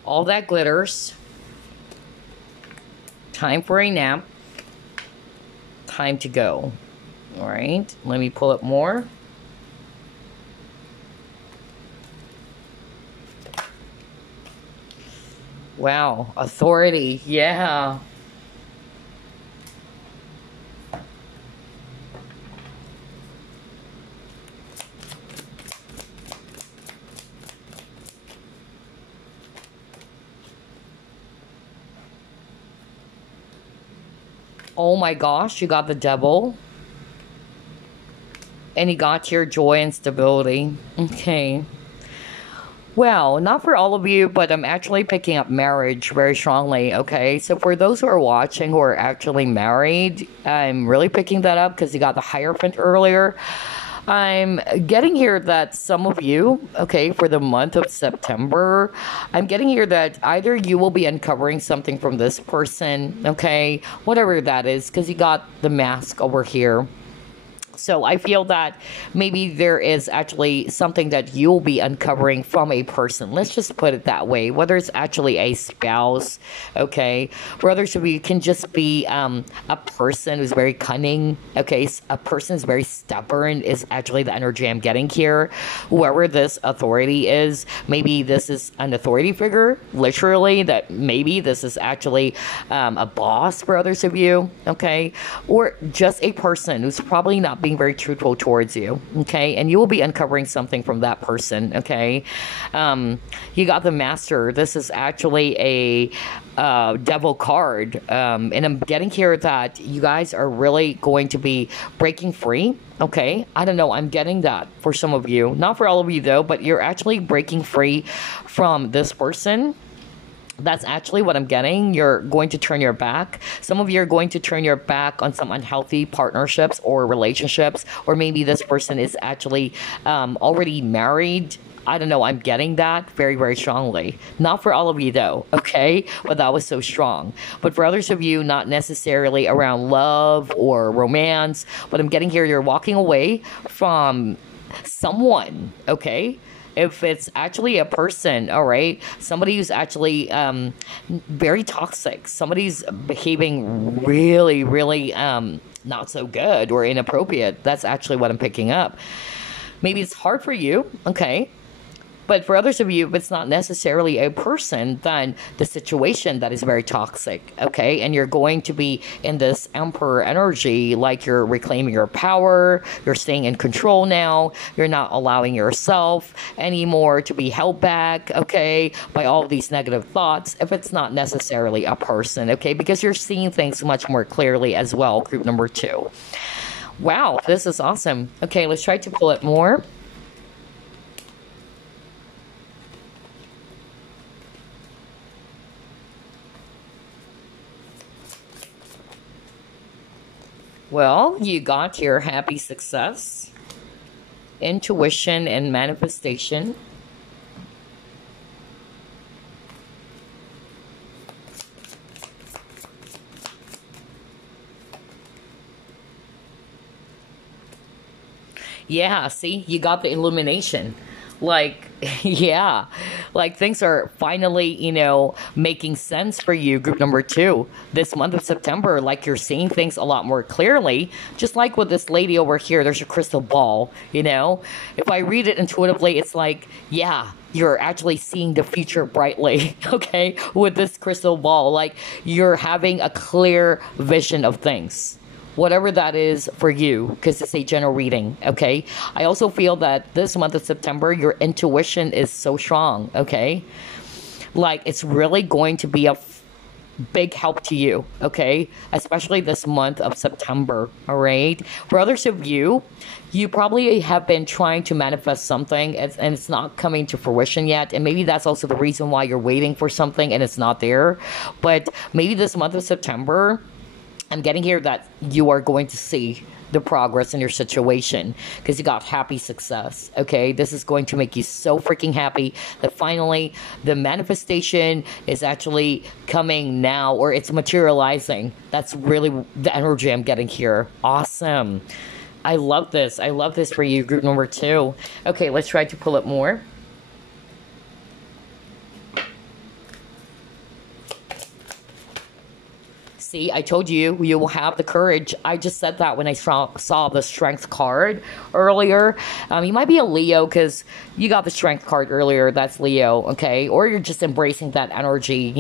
All that glitters. Time for a nap. Time to go. All right, let me pull up more. Wow, authority, yeah. Oh my gosh, you got the Devil. And you got your joy and stability. Okay. Well, not for all of you, but I'm actually picking up marriage very strongly, okay? So for those who are watching who are actually married, I'm really picking that up because you got the Hierophant earlier. I'm getting here that some of you, okay, for the month of September, I'm getting here that either you will be uncovering something from this person, okay, whatever that is, because you got the Mask over here. So I feel that maybe there is actually something that you'll be uncovering from a person. Let's just put it that way. Whether it's actually a spouse, okay? For others of you, it can just be a person who's very cunning, okay? A person who's very stubborn is actually the energy I'm getting here. Whoever this authority is, maybe this is an authority figure, literally, that maybe this is actually a boss for others of you, okay? Or just a person who's probably not being very truthful towards you, okay? And you will be uncovering something from that person, okay? You got the Master. This is actually a Devil card. And I'm getting here that you guys are really going to be breaking free, okay? I don't know. I'm getting that for some of you. Not for all of you, though, but you're actually breaking free from this person. That's actually what I'm getting. You're going to turn your back. Some of you are going to turn your back on some unhealthy partnerships or relationships, or maybe this person is actually already married. I don't know. I'm getting that very, very strongly. Not for all of you, though, okay? But that was so strong. But for others of you, not necessarily around love or romance. But I'm getting here, you're walking away from someone, okay? If it's actually a person, all right, somebody who's actually very toxic, somebody's behaving really, really not so good or inappropriate, that's actually what I'm picking up. Maybe it's hard for you, okay? But for others of you, if it's not necessarily a person, then the situation that is very toxic, okay? And you're going to be in this Emperor energy, like you're reclaiming your power, you're staying in control now, you're not allowing yourself anymore to be held back, okay, by all of these negative thoughts, if it's not necessarily a person, okay? Because you're seeing things much more clearly as well, group number 2. Wow, this is awesome. Okay, let's try to pull it more. Well, you got your happy success, intuition, and manifestation. Yeah, see, you got the illumination. Like, yeah, like things are finally, making sense for you, group number two. This month of September, like you're seeing things a lot more clearly. Just like with this lady over here, there's a crystal ball, If I read it intuitively, it's like, yeah, you're actually seeing the future brightly, okay, with this crystal ball. Like, you're having a clear vision of things, whatever that is for you, because it's a general reading, okay? I also feel that this month of September, your intuition is so strong, okay? Like, it's really going to be a big help to you, okay? Especially this month of September, all right? For others of you, you probably have been trying to manifest something and it's not coming to fruition yet. And maybe that's also the reason why you're waiting for something and it's not there. But maybe this month of September, I'm getting here that you are going to see the progress in your situation because you got happy success, okay? This is going to make you so freaking happy that finally the manifestation is actually coming now, or it's materializing. That's really the energy I'm getting here. Awesome. I love this. I love this for you, group number two. Okay, let's try to pull it more. See, I told you, you will have the courage. I just said that when I saw the strength card earlier. You might be a Leo because you got the strength card earlier. That's Leo, okay? Or you're just embracing that energy,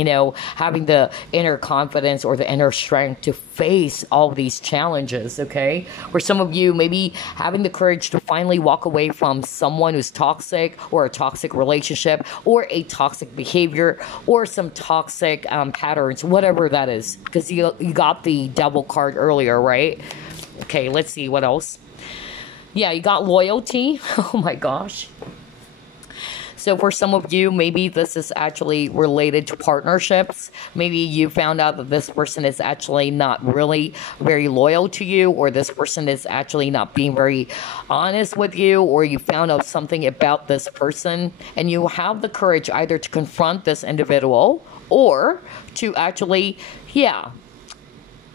having the inner confidence or the inner strength to face all these challenges, okay? For some of you, maybe having the courage to finally walk away from someone who's toxic, or a toxic relationship, or a toxic behavior, or some toxic patterns, whatever that is. Because you got the devil card earlier, right? Okay, let's see what else. Yeah, you got loyalty. Oh my gosh. So for some of you, maybe this is actually related to partnerships. Maybe you found out that this person is actually not really very loyal to you, or this person is actually not being very honest with you, or you found out something about this person and you have the courage either to confront this individual or to actually,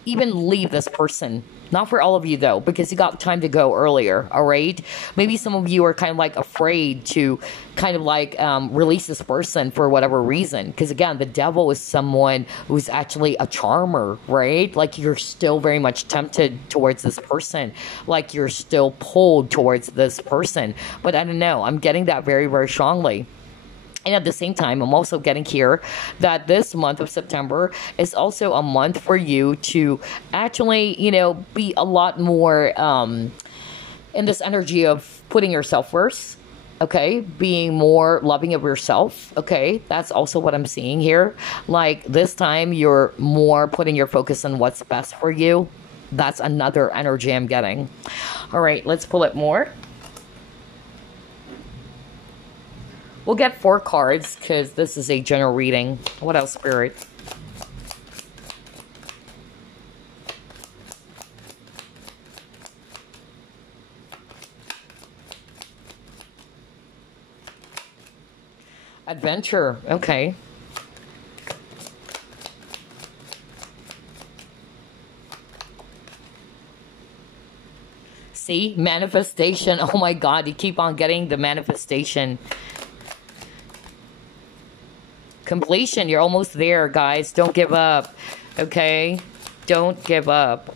even leave this person. Not for all of you though, because you got time to go earlier, all right? Maybe some of you are kind of like afraid to kind of like release this person for whatever reason. Because again, the devil is someone who's actually a charmer, right? Like you're still very much tempted towards this person. Like you're still pulled towards this person. But I don't know, I'm getting that very, very strongly. And at the same time, I'm also getting here that this month of September is also a month for you to actually, be a lot more in this energy of putting yourself first, okay? Being more loving of yourself, okay? That's also what I'm seeing here. Like this time, you're more putting your focus on what's best for you. That's another energy I'm getting. All right, let's pull it more. We'll get 4 cards because this is a general reading. What else, Spirit? Adventure. Okay. See? Manifestation. Oh my God. You keep on getting the manifestation. Completion. You're almost there, guys. Don't give up. Okay? Don't give up.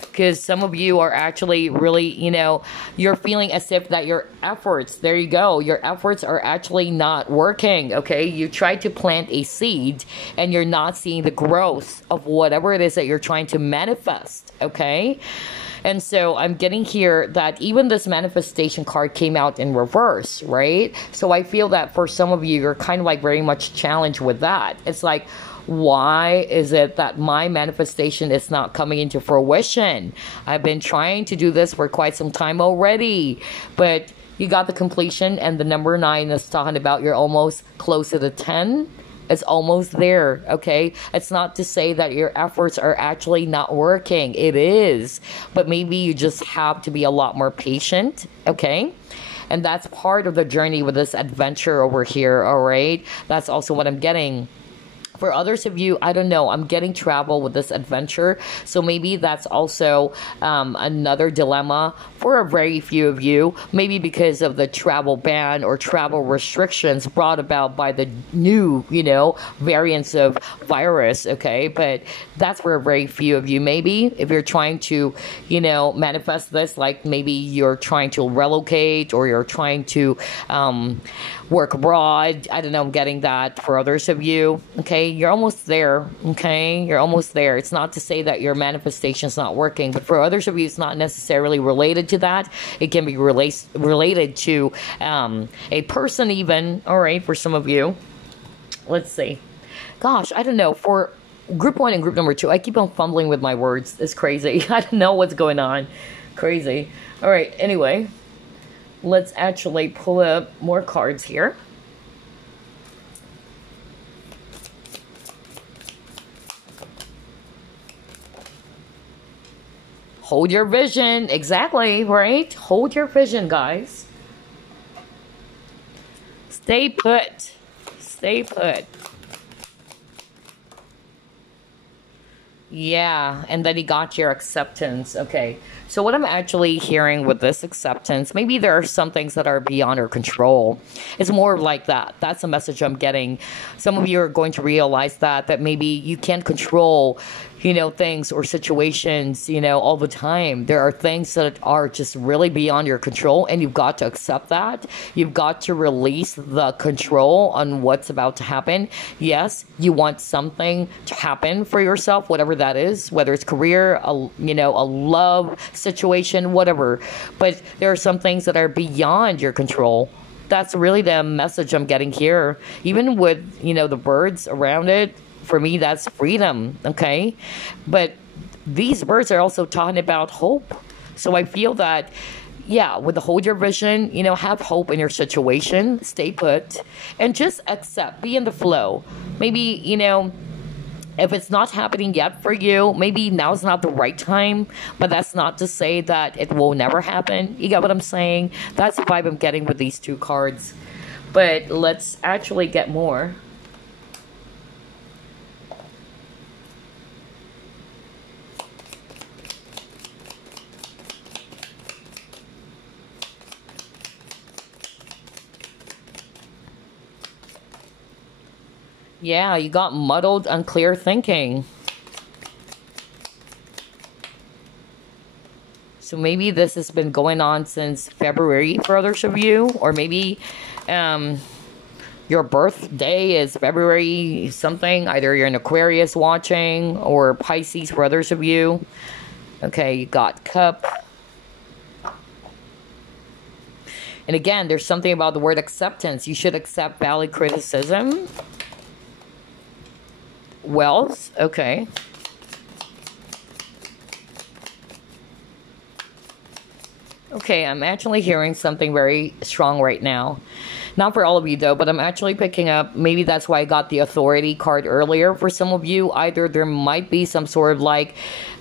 Because some of you are actually really, you're feeling as if that your efforts, there you go, your efforts are actually not working, okay? You tried to plant a seed and you're not seeing the growth of whatever it is that you're trying to manifest, okay? And so I'm getting here that even this manifestation card came out in reverse, right? So I feel that for some of you, you're kind of like very much challenged with that. It's like, why is it that my manifestation is not coming into fruition? I've been trying to do this for quite some time already, but you got the completion, and the number 9 is talking about you're almost close to the 10. It's almost there, okay? It's not to say that your efforts are actually not working. It is. But maybe you just have to be a lot more patient, okay? And that's part of the journey with this adventure over here, all right? That's also what I'm getting. For others of you, I don't know, I'm getting travel with this adventure. So maybe that's also another dilemma for a very few of you. Maybe because of the travel ban or travel restrictions brought about by the new, variants of virus, okay? But that's for a very few of you. Maybe if you're trying to, manifest this, like maybe you're trying to relocate or you're trying to work abroad. I don't know, I'm getting that for others of you, okay? You're almost there, okay? You're almost there. It's not to say that your manifestation is not working, but for others of you, it's not necessarily related to that. It can be related to a person even, all right, for some of you. Let's see. Gosh, I don't know. For group 1 and group number 2, I keep on fumbling with my words. It's crazy. I don't know what's going on. Crazy. All right, anyway. Let's actually pull up more cards here. Hold your vision. Exactly, right? Hold your vision, guys. Stay put. Stay put. Yeah, and then you got your acceptance. Okay, so what I'm actually hearing with this acceptance, maybe there are some things that are beyond our control. It's more like that. That's the message I'm getting. Some of you are going to realize that maybe you can't control, things or situations, all the time. There are things that are just really beyond your control, and you've got to accept that. You've got to release the control on what's about to happen. Yes, you want something to happen for yourself, whatever that is, whether it's career, a love situation, whatever. But there are some things that are beyond your control. That's really the message I'm getting here. Even with, the birds around it, for me, that's freedom, okay? But these birds are also talking about hope. So I feel that, yeah, with the hold your vision, have hope in your situation, stay put, and just accept, be in the flow. Maybe, if it's not happening yet for you, maybe now's not the right time, but that's not to say that it will never happen. You get what I'm saying? That's the vibe I'm getting with these 2 cards. But let's actually get more. Yeah, you got muddled, unclear thinking. So maybe this has been going on since February for others of you. Or maybe your birthday is February something. Either you're an Aquarius watching or Pisces for others of you. Okay, you got Cup. And again, there's something about the word acceptance. You should accept valid criticism. Wealth, okay. Okay, I'm actually hearing something very strong right now. Not for all of you though, but I'm actually picking up, maybe that's why I got the authority card earlier. For some of you, either there might be some sort of like,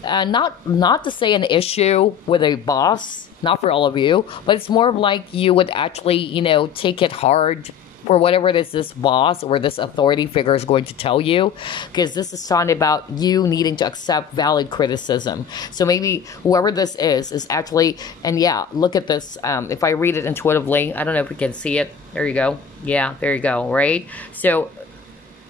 not to say an issue with a boss, not for all of you, but it's more of like you would actually, take it hard for whatever it is this boss or this authority figure is going to tell you, because this is talking about you needing to accept valid criticism. So maybe whoever this is actually, and yeah, look at this. If I read it intuitively, I don't know if we can see it. There you go. Yeah, there you go, right? So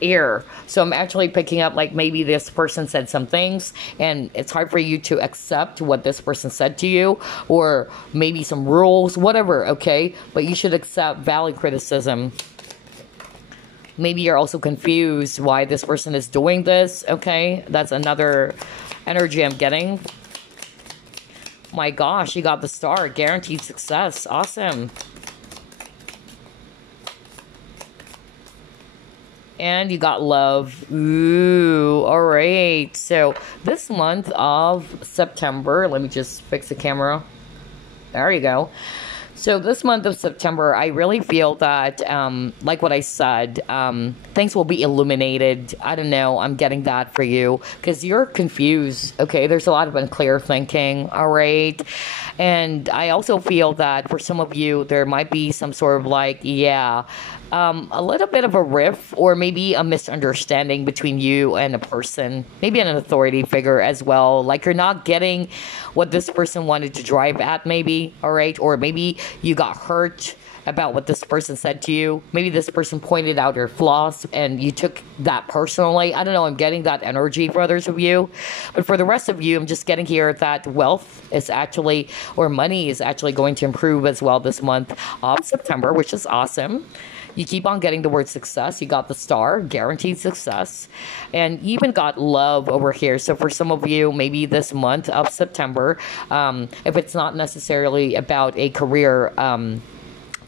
air. So I'm actually picking up like maybe this person said some things and it's hard for you to accept what this person said to you, or maybe some rules, whatever, okay? But you should accept valid criticism. Maybe you're also confused why this person is doing this, okay? That's another energy I'm getting. My gosh, you got the star. Guaranteed success. Awesome. And you got love. Ooh, all right. So this month of September, let me just fix the camera. There you go. So this month of September, I really feel that, like what I said, things will be illuminated. I don't know. I'm getting that for you because you're confused. Okay, there's a lot of unclear thinking. All right. And I also feel that for some of you, there might be some sort of like, yeah, a little bit of a rift or maybe a misunderstanding between you and a person, maybe an authority figure as well. Like you're not getting what this person wanted to drive at, maybe, all right? Or maybe you got hurt about what this person said to you. Maybe this person pointed out your flaws and you took that personally. I don't know. I'm getting that energy for others of you. But for the rest of you, I'm just getting here that wealth is actually, or money is actually going to improve as well this month of September, which is awesome. You keep on getting the word success. You got the star, guaranteed success. And you even got love over here. So for some of you, maybe this month of September, if it's not necessarily about a career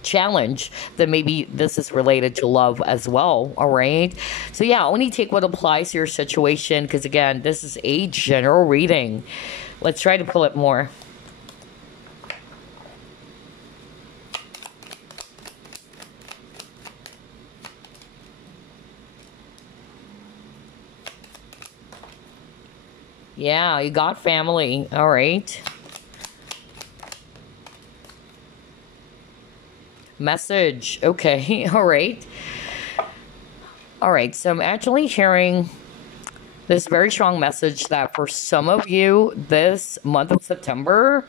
challenge, then maybe this is related to love as well. All right, so yeah, only take what applies to your situation, because again, this is a general reading. Let's try to pull it more. Yeah, you got family. All right, message. Okay. All right. All right. So I'm actually hearing this very strong message that for some of you this month of September,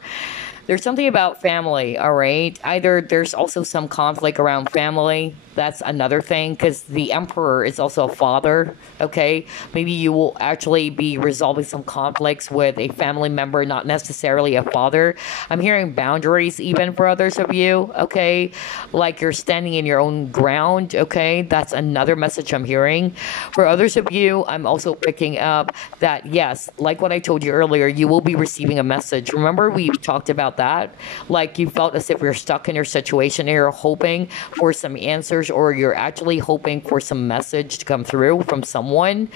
there's something about family. All right. Either there's also some conflict around family. That's another thing, because the Emperor is also a father. Okay, maybe you will actually be resolving some conflicts with a family member, not necessarily a father. I'm hearing boundaries even for others of you. Okay, like you're standing in your own ground. Okay, that's another message I'm hearing. For others of you, I'm also picking up that yes, like what I told you earlier, you will be receiving a message. Remember we talked about that, like you felt as if you're stuck in your situation and you're hoping for some answers, or you're actually hoping for some message to come through from someone.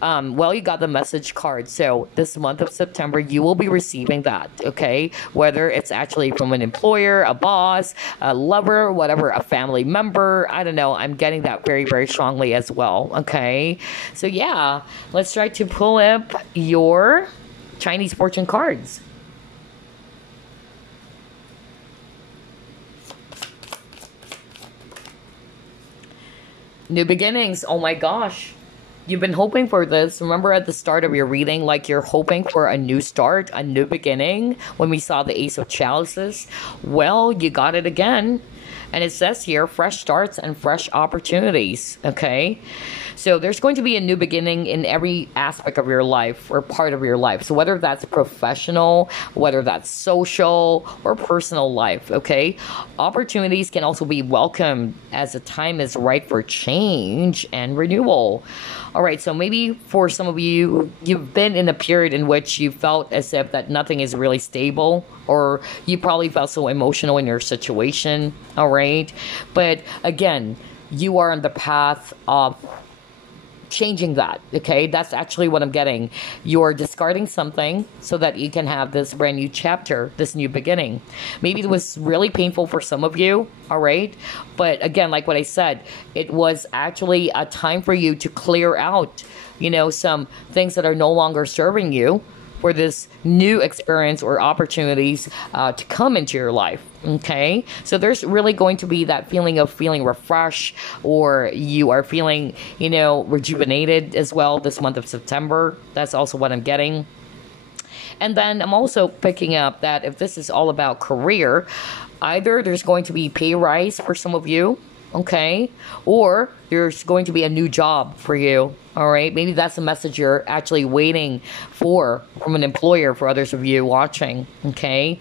Well, you got the message card. So this month of September, you will be receiving that, okay? Whether it's actually from an employer, a boss, a lover, whatever, a family member. I don't know. I'm getting that very, very strongly as well, okay? So yeah, let's try to pull up your Chinese fortune cards. New beginnings. Oh my gosh. You've been hoping for this. Remember at the start of your reading, like you're hoping for a new start, a new beginning, when we saw the Ace of Chalices? Well, you got it again. And it says here, fresh starts and fresh opportunities, okay? So there's going to be a new beginning in every aspect of your life or part of your life. So whether that's professional, whether that's social or personal life, okay? Opportunities can also be welcomed as the time is right for change and renewal. All right, so maybe for some of you, you've been in a period in which you felt as if that nothing is really stable, or you probably felt so emotional in your situation, all right? But again, you are on the path of changing that, okay? That's actually what I'm getting. You're discarding something so that you can have this brand new chapter, this new beginning. Maybe it was really painful for some of you, all right? But again, like what I said, it was actually a time for you to clear out, you know, some things that are no longer serving you, for this new experience or opportunities to come into your life, okay? So there's really going to be that feeling of feeling refreshed, or you are feeling, you know, rejuvenated as well this month of September. That's also what I'm getting. And then I'm also picking up that if this is all about career, either there's going to be pay rise for some of you, okay? Or there's going to be a new job for you, all right? Maybe that's the message you're actually waiting for from an employer for others of you watching, okay?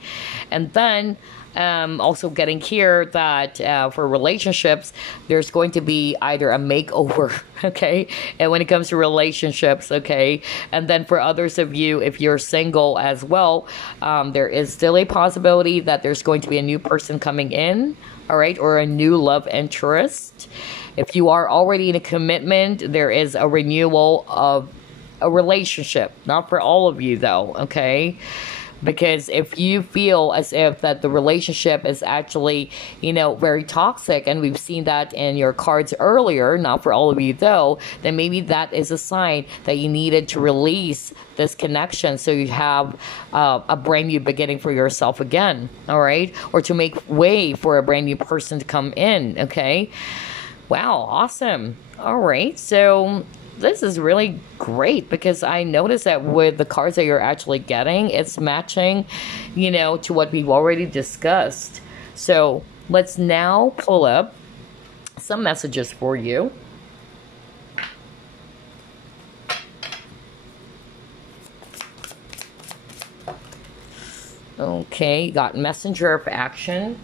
And then also getting here that for relationships, there's going to be either a makeover, okay? And when it comes to relationships, okay? And then for others of you, if you're single as well, there is still a possibility that there's going to be a new person coming in, all right? Or a new love interest. If you are already in a commitment, there is a renewal of a relationship. Not for all of you though, okay? Because if you feel as if that the relationship is actually, you know, very toxic, and we've seen that in your cards earlier, not for all of you though, then maybe that is a sign that you needed to release this connection so you have a brand new beginning for yourself again, all right? Or to make way for a brand new person to come in, okay? Wow, awesome. All right, so this is really great because I noticed that with the cards that you're actually getting, it's matching, to what we've already discussed. So let's now pull up some messages for you. Okay, got Messenger of Action.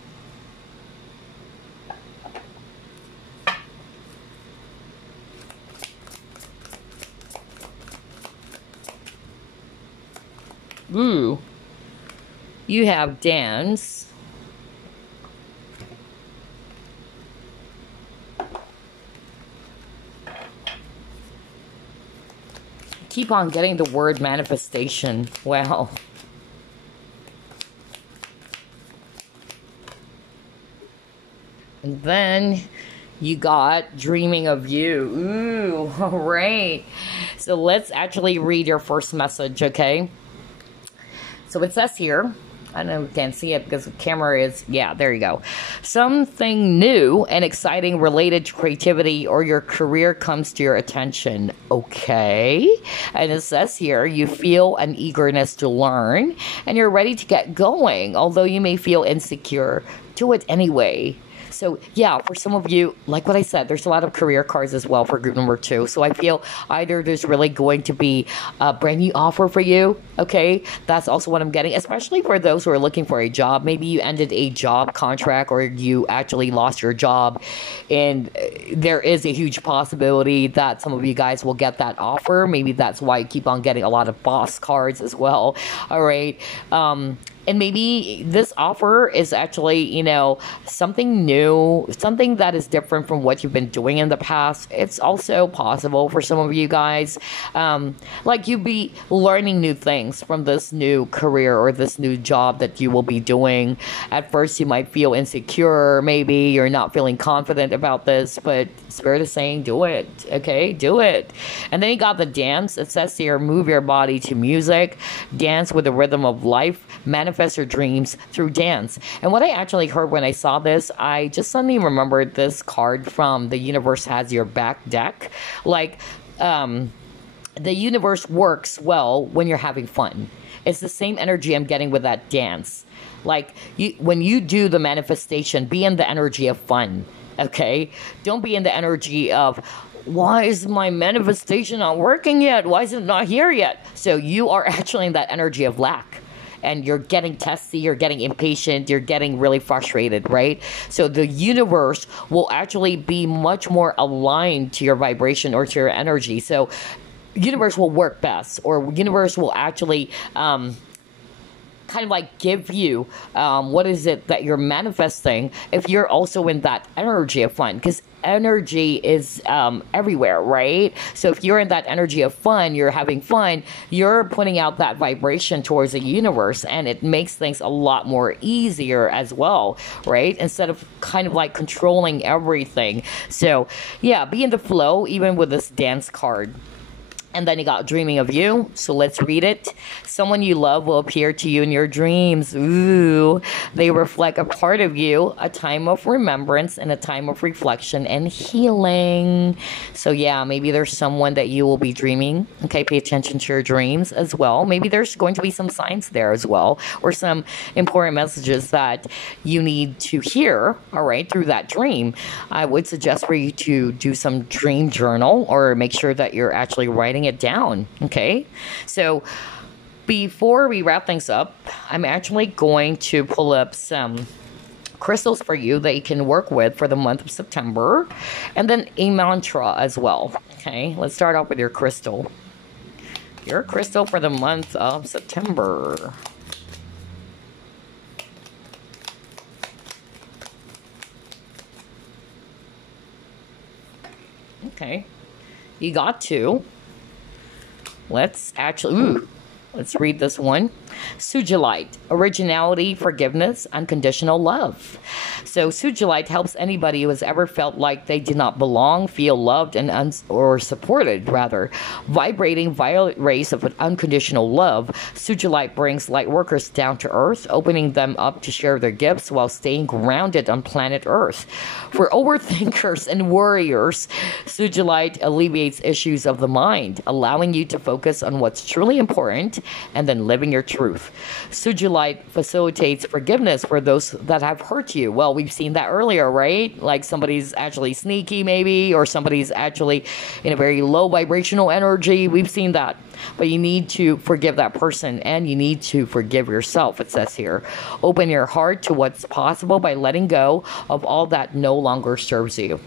Ooh. You have Dance. Keep on getting the word manifestation. Wow. And then you got Dreaming of You. Ooh, all right. So let's actually read your first message, okay? So it says here, I know you can't see it because the camera is, yeah, there you go. Something new and exciting related to creativity or your career comes to your attention. Okay. And it says here, you feel an eagerness to learn and you're ready to get going, although you may feel insecure. Do it anyway. So yeah, for some of you, like what I said, there's a lot of career cards as well for group number 2. So I feel either there's really going to be a brand new offer for you. Okay, that's also what I'm getting, especially for those who are looking for a job. Maybe you ended a job contract or you actually lost your job, and there is a huge possibility that some of you guys will get that offer. Maybe that's why you keep on getting a lot of boss cards as well. All right. And maybe this offer is actually, something new, something that is different from what you've been doing in the past. It's also possible for some of you guys, like you'll be learning new things from this new career or this new job that you will be doing. At first, you might feel insecure. Maybe you're not feeling confident about this, but Spirit is saying, do it. Okay, do it. And then you got the dance. It says here, move your body to music, dance with the rhythm of life, manifest your dreams through dance. And what I actually heard when I saw this, I just suddenly remembered this card from The Universe Has Your Back deck. Like, the universe works well when you're having fun. It's the same energy I'm getting with that dance. Like, when you do the manifestation, be in the energy of fun, okay? Don't be in the energy of, why is my manifestation not working yet? Why is it not here yet? So you are actually in that energy of lack. And you're getting testy, you're getting impatient, you're getting really frustrated, right? So the universe will actually be much more aligned to your vibration or to your energy. So universe will work best, or universe will actually kind of like give you what is it that you're manifesting if you're also in that energy of fun, because energy is everywhere, right? So if you're in that energy of fun, you're having fun, you're putting out that vibration towards the universe, and it makes things a lot more easier as well, right? Instead of kind of like controlling everything. So yeah, be in the flow even with this dance card. And then you got Dreaming of You. So let's read it. Someone you love will appear to you in your dreams. Ooh. They reflect a part of you, a time of remembrance, and a time of reflection and healing. So yeah, maybe there's someone that you will be dreaming. Okay, pay attention to your dreams as well. Maybe there's going to be some signs there as well, or some important messages that you need to hear, all right, through that dream. I would suggest for you to do some dream journal, or make sure that you're actually writing it down. Okay, so before we wrap things up, I'm actually going to pull up some crystals for you that you can work with for the month of September, and then a mantra as well. Okay, let's start off with your crystal. Your crystal for the month of September. Okay, you got two. Let's actually, let's read this one. Sugilite, originality, forgiveness, unconditional love. So Sugilite helps anybody who has ever felt like they did not belong, feel loved or supported, rather. Vibrating violet rays of an unconditional love, Sugilite brings light workers down to earth, opening them up to share their gifts while staying grounded on planet Earth. For overthinkers and worriers, Sugilite alleviates issues of the mind, allowing you to focus on what's truly important and then living your truth. Sugilite facilitates forgiveness for those that have hurt you. Well, we've seen that earlier, right? Like somebody's actually sneaky maybe, or somebody's actually in a very low vibrational energy. We've seen that. But you need to forgive that person, and you need to forgive yourself, it says here. Open your heart to what's possible by letting go of all that no longer serves you.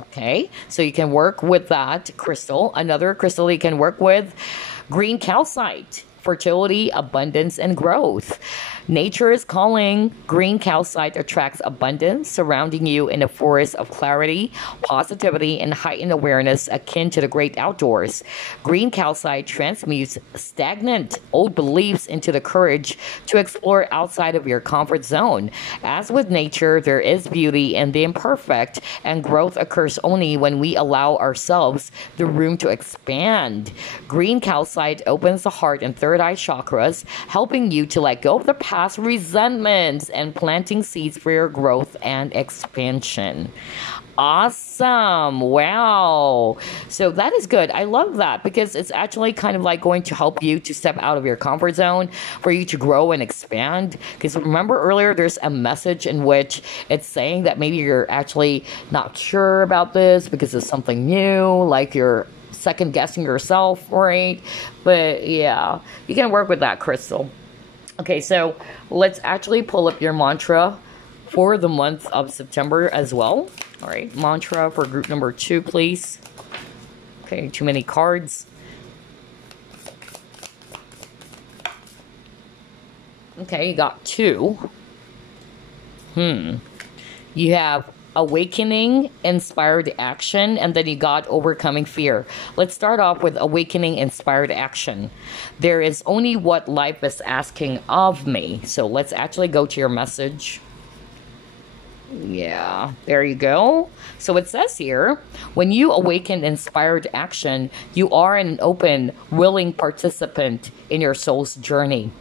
Okay, so you can work with that crystal. Another crystal you can work with, green calcite. Fertility, abundance, and growth. Nature is calling. Green calcite attracts abundance, surrounding you in a forest of clarity, positivity, and heightened awareness akin to the great outdoors. Green calcite transmutes stagnant old beliefs into the courage to explore outside of your comfort zone. As with nature, there is beauty in the imperfect, and growth occurs only when we allow ourselves the room to expand. Green calcite opens the heart and third eye chakras, helping you to let go of the past resentments and planting seeds for your growth and expansion. Awesome. Wow. So that is good. I love that because it's actually kind of like going to help you to step out of your comfort zone for you to grow and expand. Because remember earlier, there's a message in which it's saying that maybe you're actually not sure about this because it's something new, like you're second guessing yourself, right? But yeah, you can work with that crystal. Okay, so let's actually pull up your mantra for the month of September as well. All right, mantra for group number 2, please. Okay, too many cards. Okay, you got 2. You have awakening, inspired action, and then you got overcoming fear. Let's start off with awakening, inspired action. There is only what life is asking of me. So let's actually go to your message. Yeah, there you go. So it says here, when you awaken inspired action, you are an open, willing participant in your soul's journey.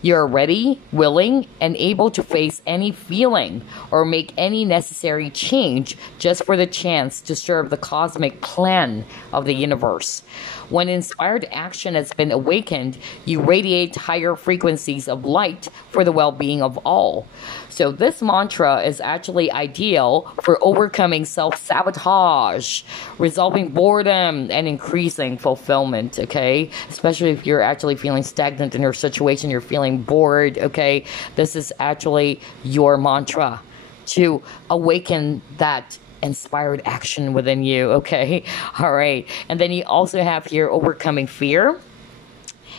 You're ready, willing, and able to face any feeling or make any necessary change just for the chance to serve the cosmic plan of the universe. When inspired action has been awakened, you radiate higher frequencies of light for the well-being of all. So this mantra is actually ideal for overcoming self-sabotage, resolving boredom, and increasing fulfillment, okay? Especially if you're actually feeling stagnant in your situation, you're feeling bored, okay? This is actually your mantra to awaken that inspired action within you, okay? All right. And then you also have here overcoming fear.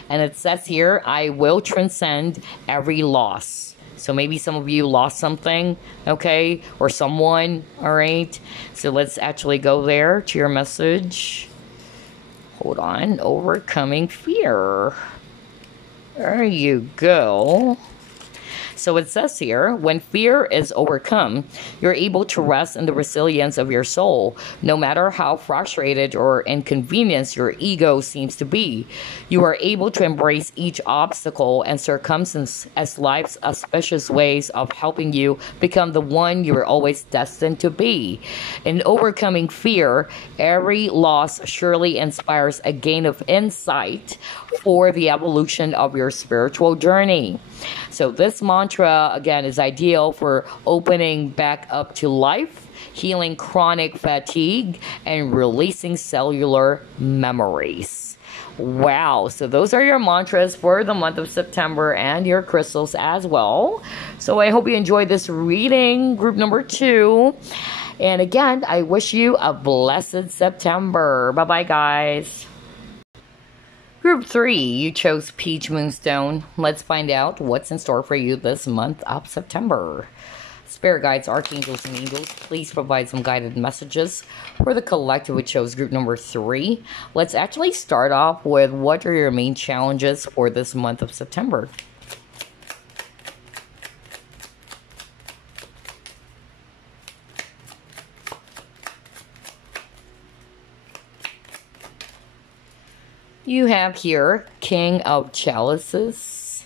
And it says here, I will transcend every loss. So maybe some of you lost something, okay? Or someone, all right? So let's actually go there to your message. Hold on. Overcoming fear. There you go. So it says here, when fear is overcome, you're able to rest in the resilience of your soul, no matter how frustrated or inconvenienced your ego seems to be. You are able to embrace each obstacle and circumstance as life's auspicious ways of helping you become the one you were always destined to be. In overcoming fear, every loss surely inspires a gain of insight for the evolution of your spiritual journey. So this mantra, again, is ideal for opening back up to life, healing chronic fatigue, and releasing cellular memories. Wow. So those are your mantras for the month of September and your crystals as well. So I hope you enjoyed this reading, group number 2. And again, I wish you a blessed September. Bye-bye, guys. Group 3, you chose Peach Moonstone. Let's find out what's in store for you this month of September. Spirit guides, archangels, and angels, please provide some guided messages for the collective who chose group number 3. Let's actually start off with what are your main challenges for this month of September. You have here King of Chalices.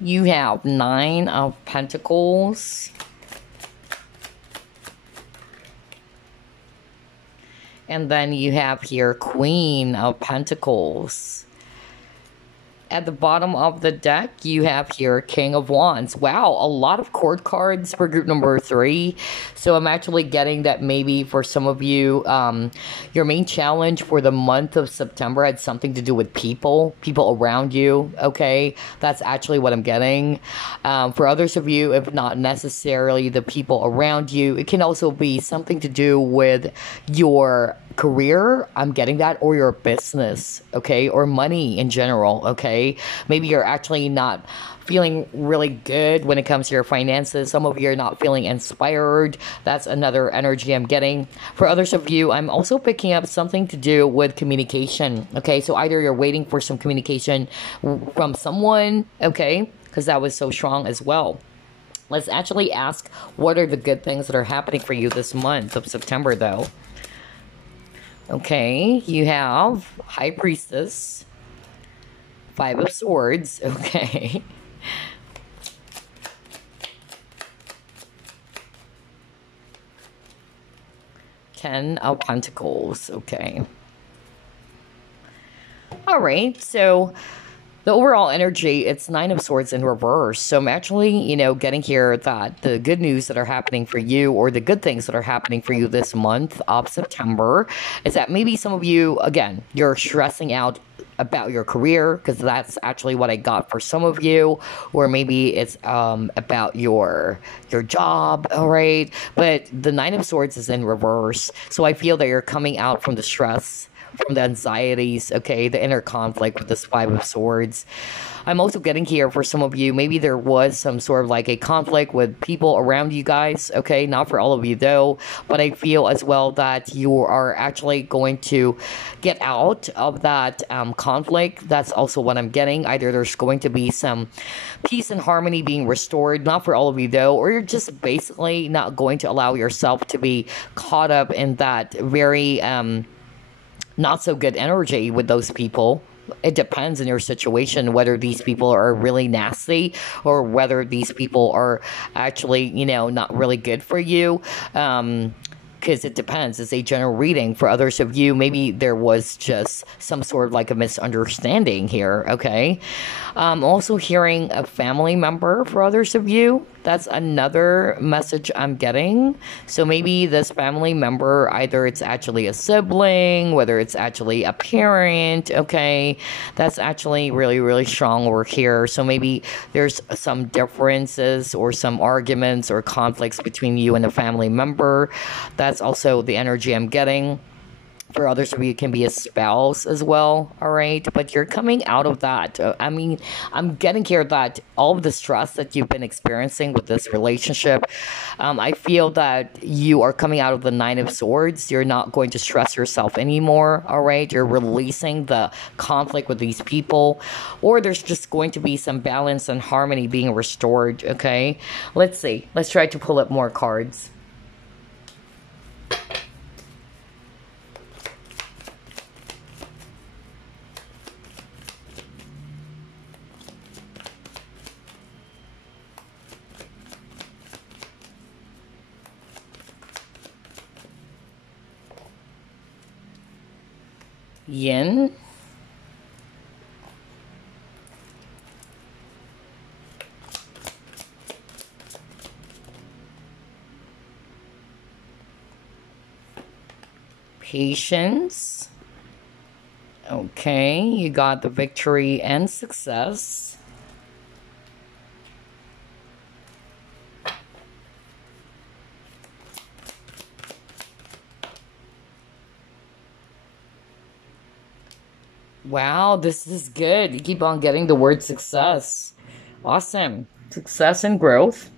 You have Nine of Pentacles. And then you have here Queen of Pentacles. At the bottom of the deck, you have here King of Wands. Wow, a lot of court cards for group number 3. So I'm actually getting that maybe for some of you, your main challenge for the month of September had something to do with people around you, okay? That's actually what I'm getting. For others of you, if not necessarily the people around you, it can also be something to do with your career, I'm getting that, or your business, okay, or money in general, okay. Maybe you're actually not feeling really good when it comes to your finances. Some of you are not feeling inspired. That's another energy I'm getting. For others of you, I'm also picking up something to do with communication, okay. So either you're waiting for some communication from someone, okay, because that was so strong as well. Let's actually ask, what are the good things that are happening for you this month of September, though? Okay, you have High Priestess, Five of Swords, okay. Ten of Pentacles, okay. All right, so the overall energy, it's Nine of Swords in reverse. So I'm actually, you know, getting here that the good news that are happening for you, or the good things that are happening for you this month of September, is that maybe some of you, again, you're stressing out about your career, because that's actually what I got for some of you, or maybe it's about your job, all right? But the Nine of Swords is in reverse, so I feel that you're coming out from the stress, from the anxieties, okay, the inner conflict with this Five of Swords. I'm also getting here for some of you, maybe there was some sort of like a conflict with people around you guys, okay, not for all of you though, but I feel as well that you are actually going to get out of that conflict. That's also what I'm getting. Either there's going to be some peace and harmony being restored, not for all of you though, or you're just basically not going to allow yourself to be caught up in that very not so good energy with those people. It depends on your situation, whether these people are really nasty or whether these people are actually, you know, not really good for you. Because it depends. It's a general reading. For others of you, maybe there was just some sort of like a misunderstanding here, okay? Also hearing a family member for others of you. That's another message I'm getting. So maybe this family member, either it's actually a sibling, whether it's actually a parent, okay? That's actually really, really strong work here. So maybe there's some differences or some arguments or conflicts between you and a family member. That's also the energy I'm getting. For others of you, it can be a spouse as well, all right? But you're coming out of that. I mean, I'm getting here that all of the stress that you've been experiencing with this relationship, I feel that you are coming out of the Nine of Swords. You're not going to stress yourself anymore, all right? You're releasing the conflict with these people, or there's just going to be some balance and harmony being restored, okay? Let's see. Let's try to pull up more cards. Yin. Patience. Okay, you got the victory and success. Wow, this is good. You keep on getting the word success. Awesome. Success and growth.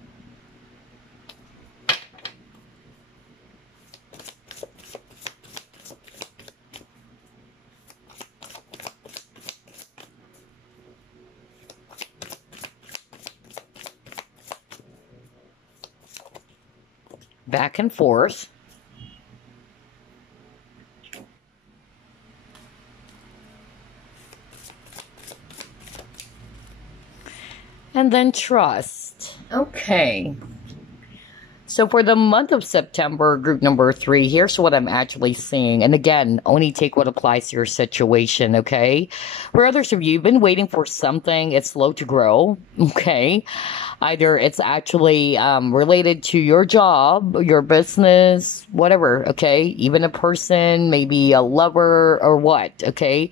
back and forth. And then trust. Okay. So for the month of September, group number 3, here's what I'm actually seeing. And again, only take what applies to your situation, okay? For others of you, you've been waiting for something. It's slow to grow, okay? Either it's actually related to your job, your business, whatever, okay? Even a person, maybe a lover or what, okay?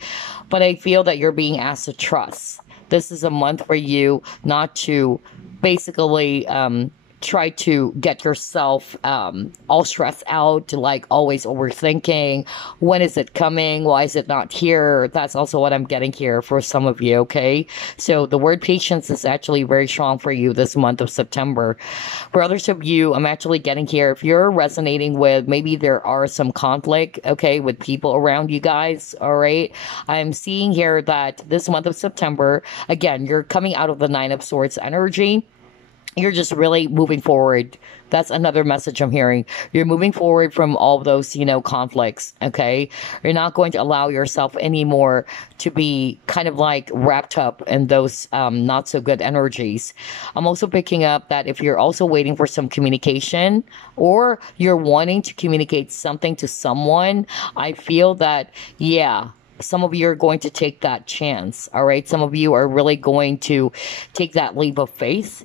But I feel that you're being asked to trust. This is a month for you not to basically try to get yourself all stressed out, like always overthinking. When is it coming? Why is it not here? That's also what I'm getting here for some of you, okay? So the word patience is actually very strong for you this month of September. For others of you, I'm actually getting here, if you're resonating with, maybe there are some conflict, okay, with people around you guys, all right? I'm seeing here that this month of September, again, you're coming out of the Nine of Swords energy. You're just really moving forward. That's another message I'm hearing. You're moving forward from all those, conflicts, okay? You're not going to allow yourself anymore to be kind of like wrapped up in those not so good energies. I'm also picking up that if you're also waiting for some communication or you're wanting to communicate something to someone, I feel that, yeah, some of you are going to take that chance, all right? Some of you are really going to take that leap of faith.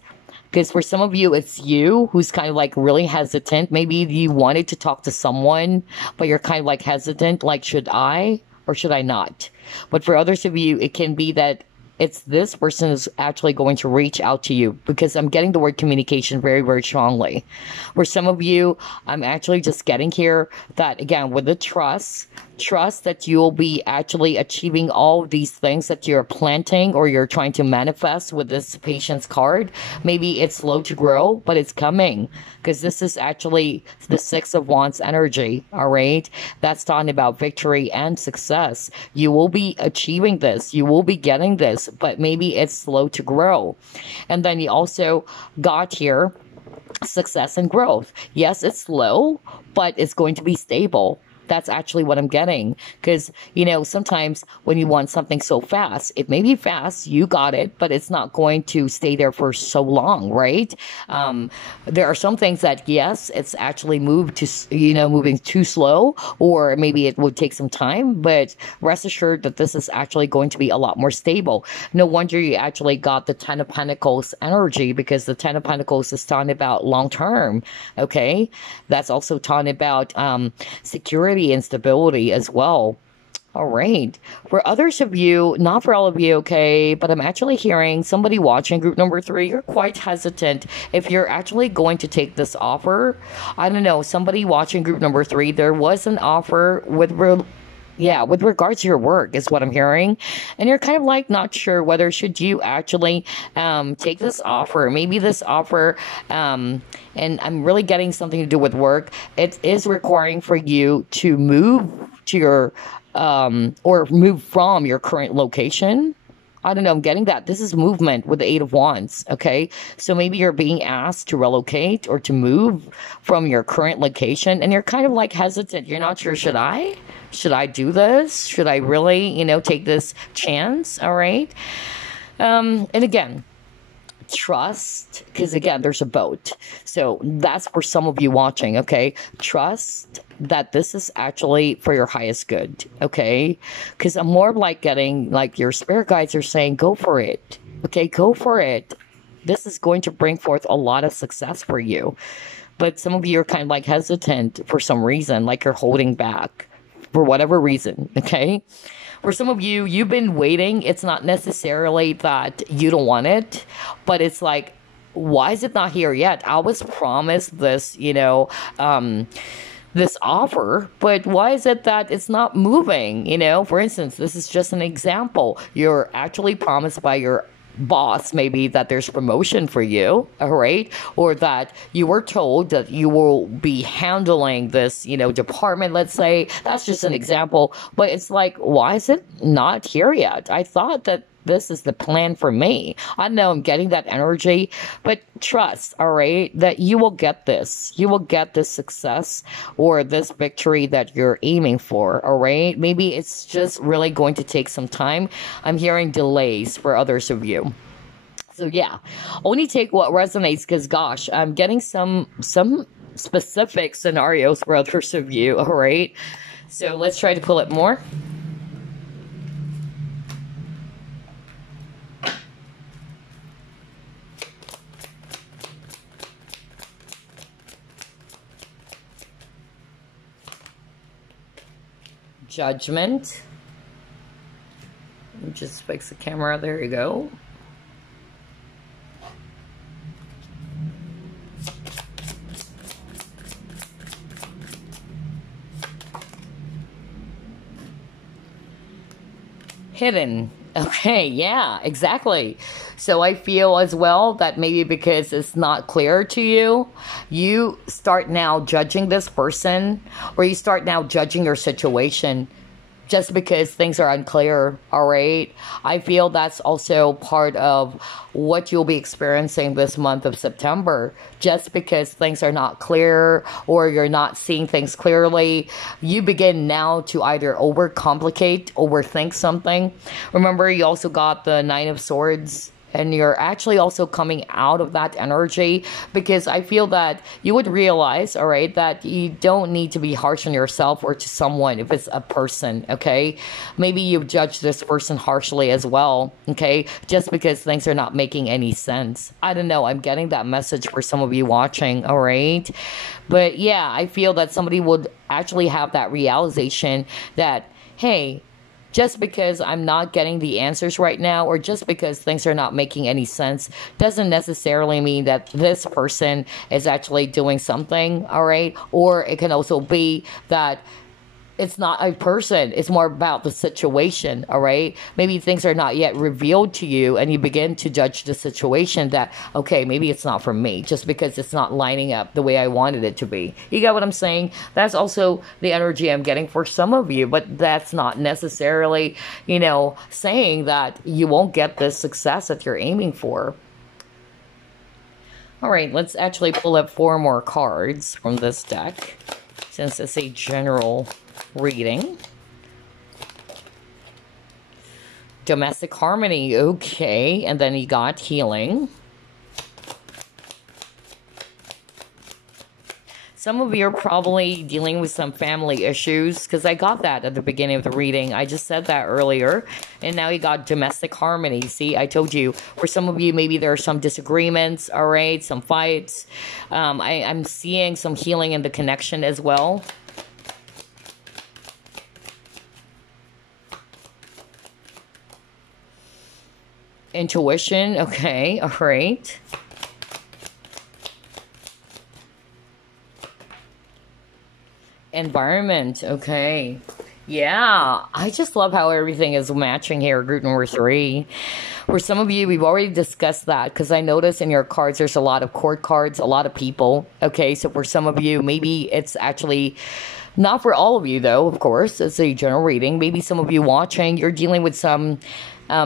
Because for some of you, it's you who's kind of like really hesitant. Maybe you wanted to talk to someone, but you're kind of like hesitant, like, should I or should I not? But for others of you, it can be that it's this person is actually going to reach out to you, because I'm getting the word communication very, very strongly. For some of you, I'm actually just getting here that, again, with the trust that you'll be actually achieving all of these things that you're planting or you're trying to manifest with this patience card. Maybe it's slow to grow, but it's coming, because this is actually the Six of Wands energy, all right? That's talking about victory and success. You will be achieving this. You will be getting this, but maybe it's slow to grow. And then you also got here success and growth. Yes, it's slow, but it's going to be stable. That's actually what I'm getting. Because, sometimes when you want something so fast, it may be fast, you got it, but it's not going to stay there for so long, right? There are some things that, yes, it's actually moving too slow, or maybe it would take some time, but rest assured that this is actually going to be a lot more stable. No wonder you actually got the Ten of Pentacles energy, because the Ten of Pentacles is talking about long term, okay? That's also talking about security and stability as well. All right. For others of you, not for all of you, okay, but I'm actually hearing somebody watching group number 3, you're quite hesitant if you're actually going to take this offer. I don't know, somebody watching group number 3, there was an offer with regards to your work is what I'm hearing. And you're kind of like not sure whether should you actually take this offer. Maybe this offer, and I'm really getting something to do with work. It is requiring for you to move to your, or move from your current location. I don't know, I'm getting that. This is movement with the Eight of Wands, okay? So maybe you're being asked to relocate or to move from your current location, and you're kind of like hesitant. You're not sure, should I? Should I do this? Should I really, take this chance? All right. And again, trust, because again, there's a boat. So that's for some of you watching, okay? Trust that this is actually for your highest good, okay? Because I'm more like getting, like, your spirit guides are saying, go for it, okay? Go for it. This is going to bring forth a lot of success for you. But some of you are kind of like hesitant for some reason, like you're holding back for whatever reason, okay? For some of you, you've been waiting. It's not necessarily that you don't want it, but it's like, why is it not here yet? I was promised this, this offer, but why is it that it's not moving? For instance, this is just an example. You're actually promised by your boss maybe that there's promotion for you, all right, or that you were told that you will be handling this department, let's say. That's just an example, but it's like, why is it not here yet? I thought that this is the plan for me. I know I'm getting that energy, but trust, all right, that you will get this. You will get this success or this victory that you're aiming for, all right? Maybe it's just really going to take some time. I'm hearing delays for others of you. So yeah, only take what resonates, because gosh, I'm getting some specific scenarios for others of you, all right? So let's try to pull it more. Judgment. Just fix the camera. There you go. Hidden. Okay, yeah, exactly. So I feel as well that maybe because it's not clear to you, you start now judging this person, or you start now judging your situation just because things are unclear, all right? I feel that's also part of what you'll be experiencing this month of September. Just because things are not clear or you're not seeing things clearly, you begin now to either overcomplicate, overthink something. Remember, you also got the Nine of Swords, and you're actually also coming out of that energy, because I feel that you would realize, all right, that you don't need to be harsh on yourself or to someone if it's a person, okay? Maybe you judge this person harshly as well, okay? Just because things are not making any sense. I don't know. I'm getting that message for some of you watching, all right? But yeah, I feel that somebody would actually have that realization that, hey, just because I'm not getting the answers right now, or just because things are not making any sense, doesn't necessarily mean that this person is actually doing something, all right? Or it can also be that it's not a person. It's more about the situation, all right? Maybe things are not yet revealed to you, and you begin to judge the situation that, okay, maybe it's not for me, just because it's not lining up the way I wanted it to be. You get what I'm saying? That's also the energy I'm getting for some of you, but that's not necessarily, you know, saying that you won't get this success that you're aiming for. All right, let's actually pull up 4 more cards from this deck, since it's a general reading. Domestic harmony, okay, and then you got healing. Some of you are probably dealing with some family issues, because I got that at the beginning of the reading. I just said that earlier. And now you got domestic harmony. See, I told you, for some of you, maybe there are some disagreements, all right, some fights. I'm seeing some healing in the connection as well. Intuition, okay, all right. Environment, okay. Yeah, I just love how everything is matching here, group number 3. For some of you, we've already discussed that, because I notice in your cards there's a lot of court cards, a lot of people. Okay, so for some of you, maybe it's actually not for all of you, though, of course. It's a general reading. Maybe some of you watching, you're dealing with some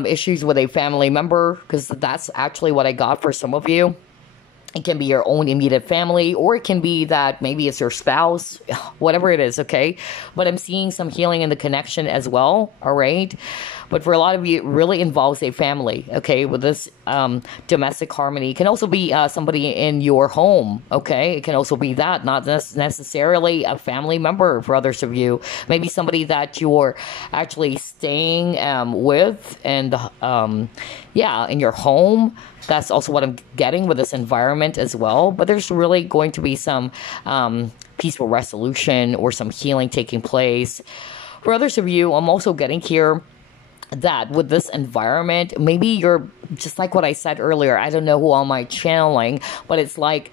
issues with a family member, because that's actually what I got for some of you. It can be your own immediate family, or it can be that maybe it's your spouse, whatever it is, okay? But I'm seeing some healing in the connection as well, all right? But for a lot of you, it really involves a family, okay, with this domestic harmony. It can also be somebody in your home, okay? It can also be that, not necessarily a family member for others of you. Maybe somebody that you're actually staying with, and yeah, in your home. That's also what I'm getting with this environment as well. But there's really going to be some peaceful resolution or some healing taking place. For others of you, I'm also getting here that with this environment, maybe you're just like what I said earlier. I don't know who am I channeling, but it's like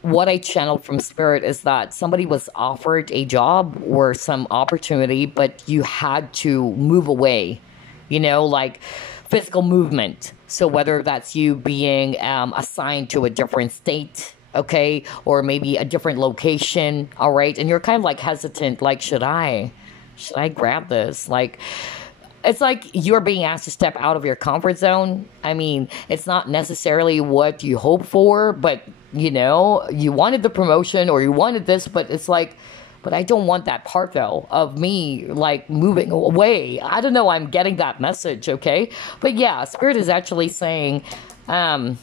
what I channeled from spirit is that somebody was offered a job or some opportunity, but you had to move away, you know, like physical movement. So whether that's you being assigned to a different state, okay, or maybe a different location, all right, and you're kind of like hesitant, like, should I grab this? Like, it's like you're being asked to step out of your comfort zone. I mean, it's not necessarily what you hope for, but you know, you wanted the promotion or you wanted this, but it's like, but I don't want that part though of me like moving away. I don't know. I'm getting that message. Okay. But yeah, Spirit is actually saying, follow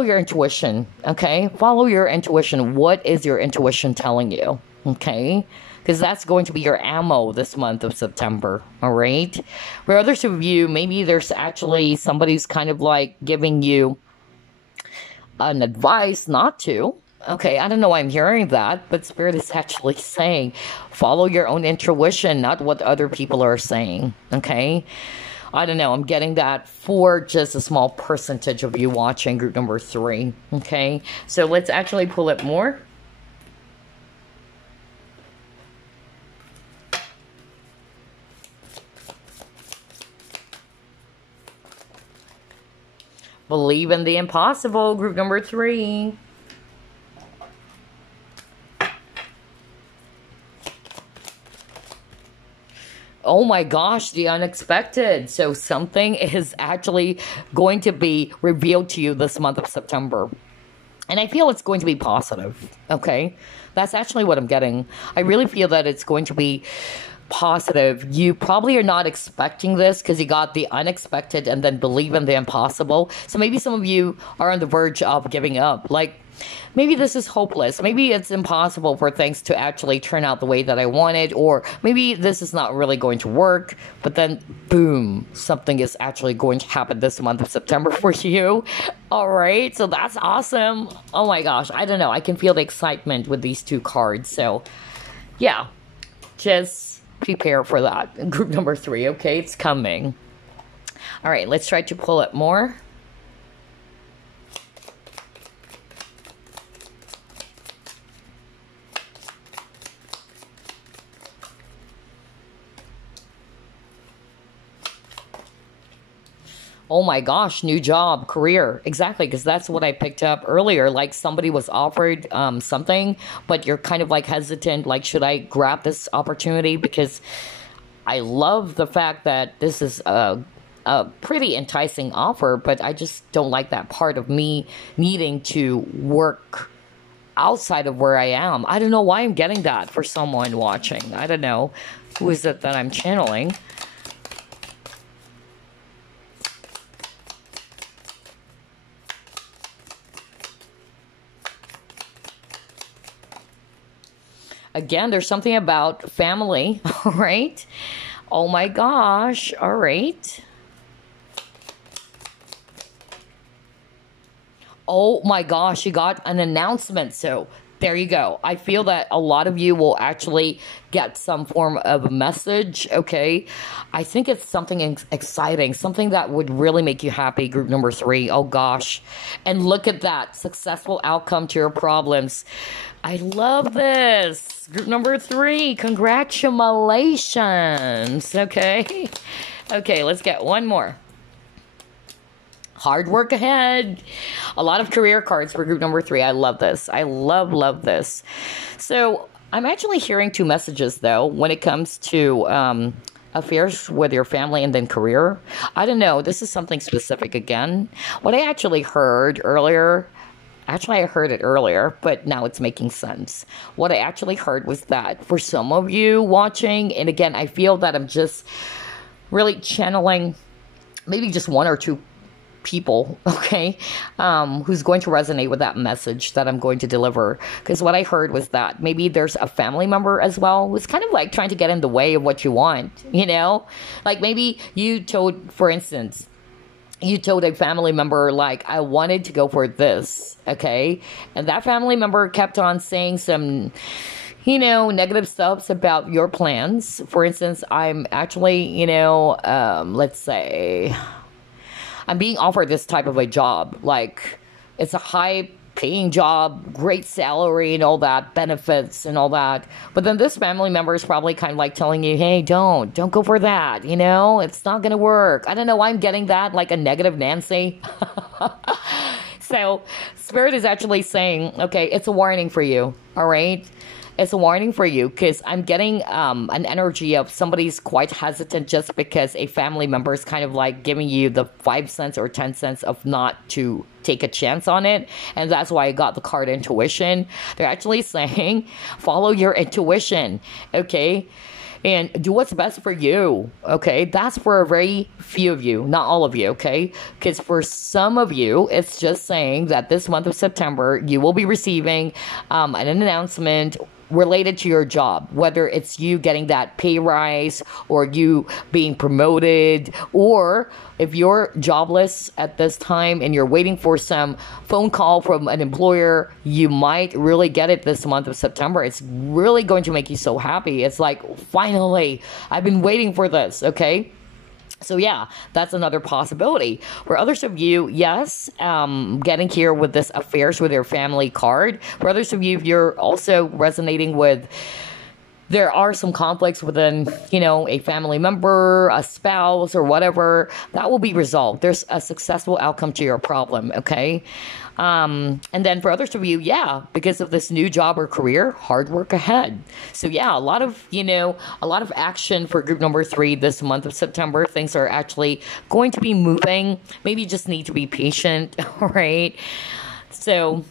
your intuition. Okay. Follow your intuition. What is your intuition telling you? Okay. Because that's going to be your ammo this month of September, all right? For others of you, maybe there's actually somebody who's kind of like giving you an advice not to. Okay, I don't know why I'm hearing that, but Spirit is actually saying, follow your own intuition, not what other people are saying, okay? I don't know, I'm getting that for just a small percentage of you watching group number 3, okay? So let's actually pull it more. Believe in the impossible, group number 3. Oh my gosh, the unexpected. So something is actually going to be revealed to you this month of September. And I feel it's going to be positive, okay? That's actually what I'm getting. I really feel that it's going to be positive. You probably are not expecting this because you got the unexpected and then believe in the impossible. So maybe some of you are on the verge of giving up. Like, maybe this is hopeless. Maybe it's impossible for things to actually turn out the way that I wanted, or maybe this is not really going to work, but then boom, something is actually going to happen this month of September for you. All right, so that's awesome. Oh my gosh, I don't know. I can feel the excitement with these 2 cards. So yeah, just prepare for that. Group number 3, okay? It's coming. All right, let's try to pull it more. Oh my gosh, new job, career. Exactly, because that's what I picked up earlier. Like somebody was offered something, but you're kind of like hesitant. Like, should I grab this opportunity? Because I love the fact that this is a pretty enticing offer, but I just don't like that part of me needing to work outside of where I am. I don't know why I'm getting that for someone watching. I don't know. Who is it that I'm channeling? Again, there's something about family, all right? Oh my gosh, all right. Oh my gosh, you got an announcement. So there you go. I feel that a lot of you will actually get some form of a message, okay? I think it's something exciting, something that would really make you happy, group number 3. Oh gosh. And look at that, successful outcome to your problems. I love this. Group number 3, congratulations, okay? Okay, let's get one more. Hard work ahead. A lot of career cards for group number 3. I love this. I love this. So I'm actually hearing 2 messages, though, when it comes to affairs with your family and then career. I don't know. This is something specific again. What I actually heard earlier, I heard it earlier, but now it's making sense. What I actually heard was that for some of you watching, and again, I feel that I'm just really channeling maybe just 1 or 2 people, okay, who's going to resonate with that message that I'm going to deliver. Because what I heard was that maybe there's a family member as well who's kind of like trying to get in the way of what you want, you know? Like maybe you told, for instance, you told a family member, like, I wanted to go for this, okay? And that family member kept on saying some, you know, negative stuff about your plans. For instance, I'm actually, you know, let's say I'm being offered this type of a job. Like, it's a high paying job, great salary and all that, benefits and all that. But then this family member is probably kind of like telling you, hey, don't go for that. You know, it's not going to work. I don't know why I'm getting that, like a negative Nancy. So Spirit is actually saying, okay, it's a warning for you. All right. it's a warning for you, because I'm getting an energy of somebody's quite hesitant just because a family member is kind of like giving you the 5 cents or 10 cents of not to take a chance on it. And that's why I got the card intuition. They're actually saying follow your intuition, okay? And do what's best for you, okay? That's for a very few of you, not all of you, okay? Because for some of you, it's just saying that this month of September, you will be receiving an announcement related to your job, whether it's you getting that pay rise or you being promoted, or if you're jobless at this time and you're waiting for some phone call from an employer, you might really get it this month of September. It's really going to make you so happy. It's like, finally, I've been waiting for this, okay? So yeah, that's another possibility. For others of you, yes, getting here with this affairs with your family card. For others of you, you're also resonating with, there are some conflicts within, you know, a family member, a spouse, or whatever, that will be resolved. There's a successful outcome to your problem, okay? And then for others of you, yeah, because of this new job or career, hard work ahead. So yeah, a lot of action for group number 3 this month of September. Things are actually going to be moving. Maybe you just need to be patient, all right? So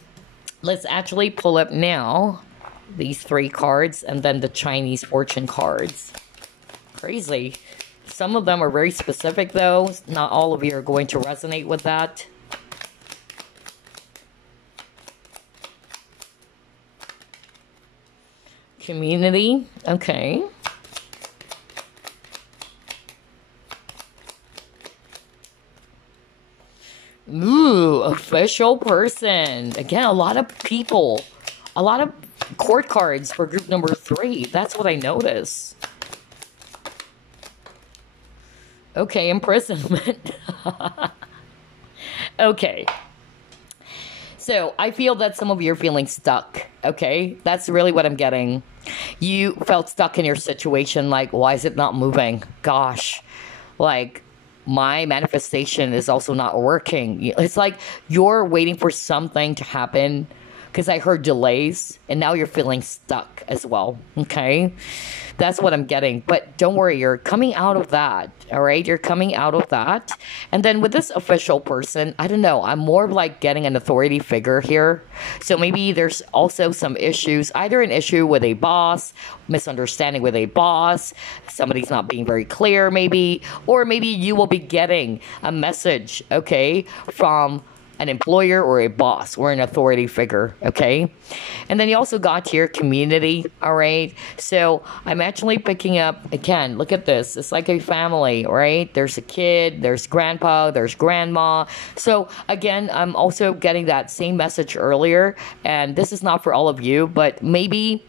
let's actually pull up now these 3 cards and then the Chinese fortune cards. Crazy. Some of them are very specific though. Not all of you are going to resonate with that. Community, okay. Ooh, official person. Again, a lot of people. A lot of court cards for group number 3. That's what I notice. Okay, imprisonment. Okay. So, I feel that some of you are feeling stuck, okay? That's really what I'm getting. You felt stuck in your situation, like, why is it not moving? Gosh, like, my manifestation is also not working. It's like you're waiting for something to happen, because I heard delays, and now you're feeling stuck as well, okay? That's what I'm getting. But don't worry, you're coming out of that, all right? You're coming out of that. And then with this official person, I don't know, I'm more of like getting an authority figure here. So maybe there's also some issues, either an issue with a boss, misunderstanding with a boss, somebody's not being very clear maybe, or maybe you will be getting a message, okay, from an employer or a boss or an authority figure, okay? And then you also got here community, all right? So I'm actually picking up, again, look at this. It's like a family, right? There's a kid, there's grandpa, there's grandma. So again, I'm also getting that same message earlier, and this is not for all of you, but maybe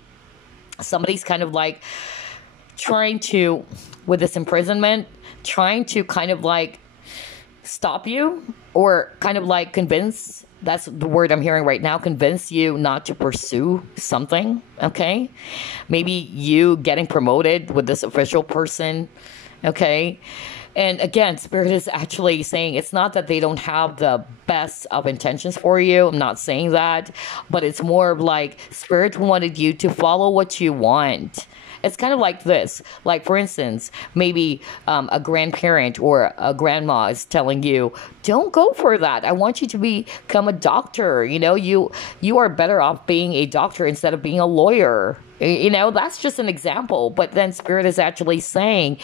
somebody's kind of like trying to, with this imprisonment, trying to kind of like stop you, or kind of like convince, that's the word I'm hearing right now, convince you not to pursue something, okay? Maybe you getting promoted with this official person, okay? And again, Spirit is actually saying it's not that they don't have the best of intentions for you. I'm not saying that, but it's more of like Spirit wanted you to follow what you want. It's kind of like this. Like, for instance, maybe a grandparent or a grandma is telling you, don't go for that. I want you to become a doctor. You know, you are better off being a doctor instead of being a lawyer. You know, that's just an example. But then Spirit is actually saying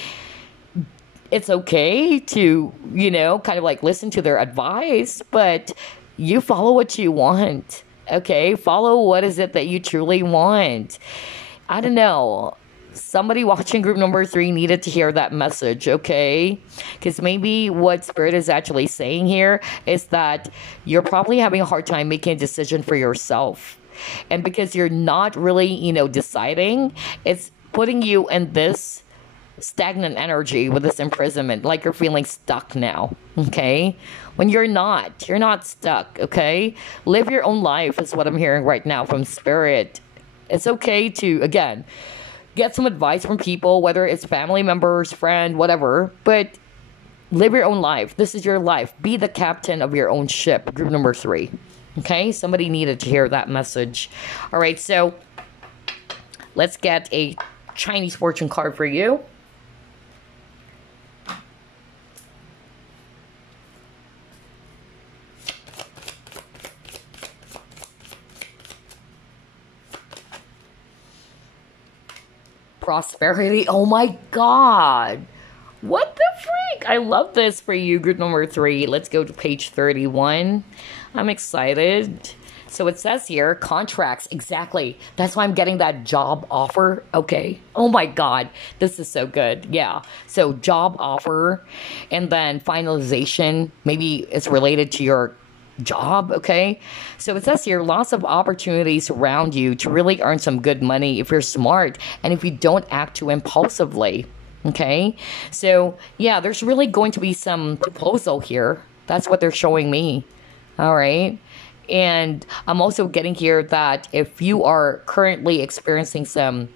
it's okay to, you know, kind of like listen to their advice, but you follow what you want. Okay? Follow what is it that you truly want. I don't know. Somebody watching group number 3 needed to hear that message, okay? Because maybe what Spirit is actually saying here is that you're probably having a hard time making a decision for yourself. And because you're not really, you know, deciding, it's putting you in this stagnant energy with this imprisonment, like you're feeling stuck now, okay? When you're not stuck, okay? Live your own life is what I'm hearing right now from Spirit. It's okay to, again, get some advice from people, whether it's family members, friend, whatever, but live your own life. This is your life. Be the captain of your own ship, group number 3. Okay? Somebody needed to hear that message. All right, so let's get a Chinese fortune card for you. Prosperity. Oh my God. What the freak? I love this for you, group number 3. Let's go to page 31. I'm excited. So it says here, contracts. Exactly. That's why I'm getting that job offer. Okay. Oh my God. This is so good. Yeah. So job offer, and then finalization. Maybe it's related to your job. Okay. So it says here, lots of opportunities around you to really earn some good money if you're smart and if you don't act too impulsively. Okay. So yeah, there's really going to be some proposal here. That's what they're showing me. All right. And I'm also getting here that if you are currently experiencing some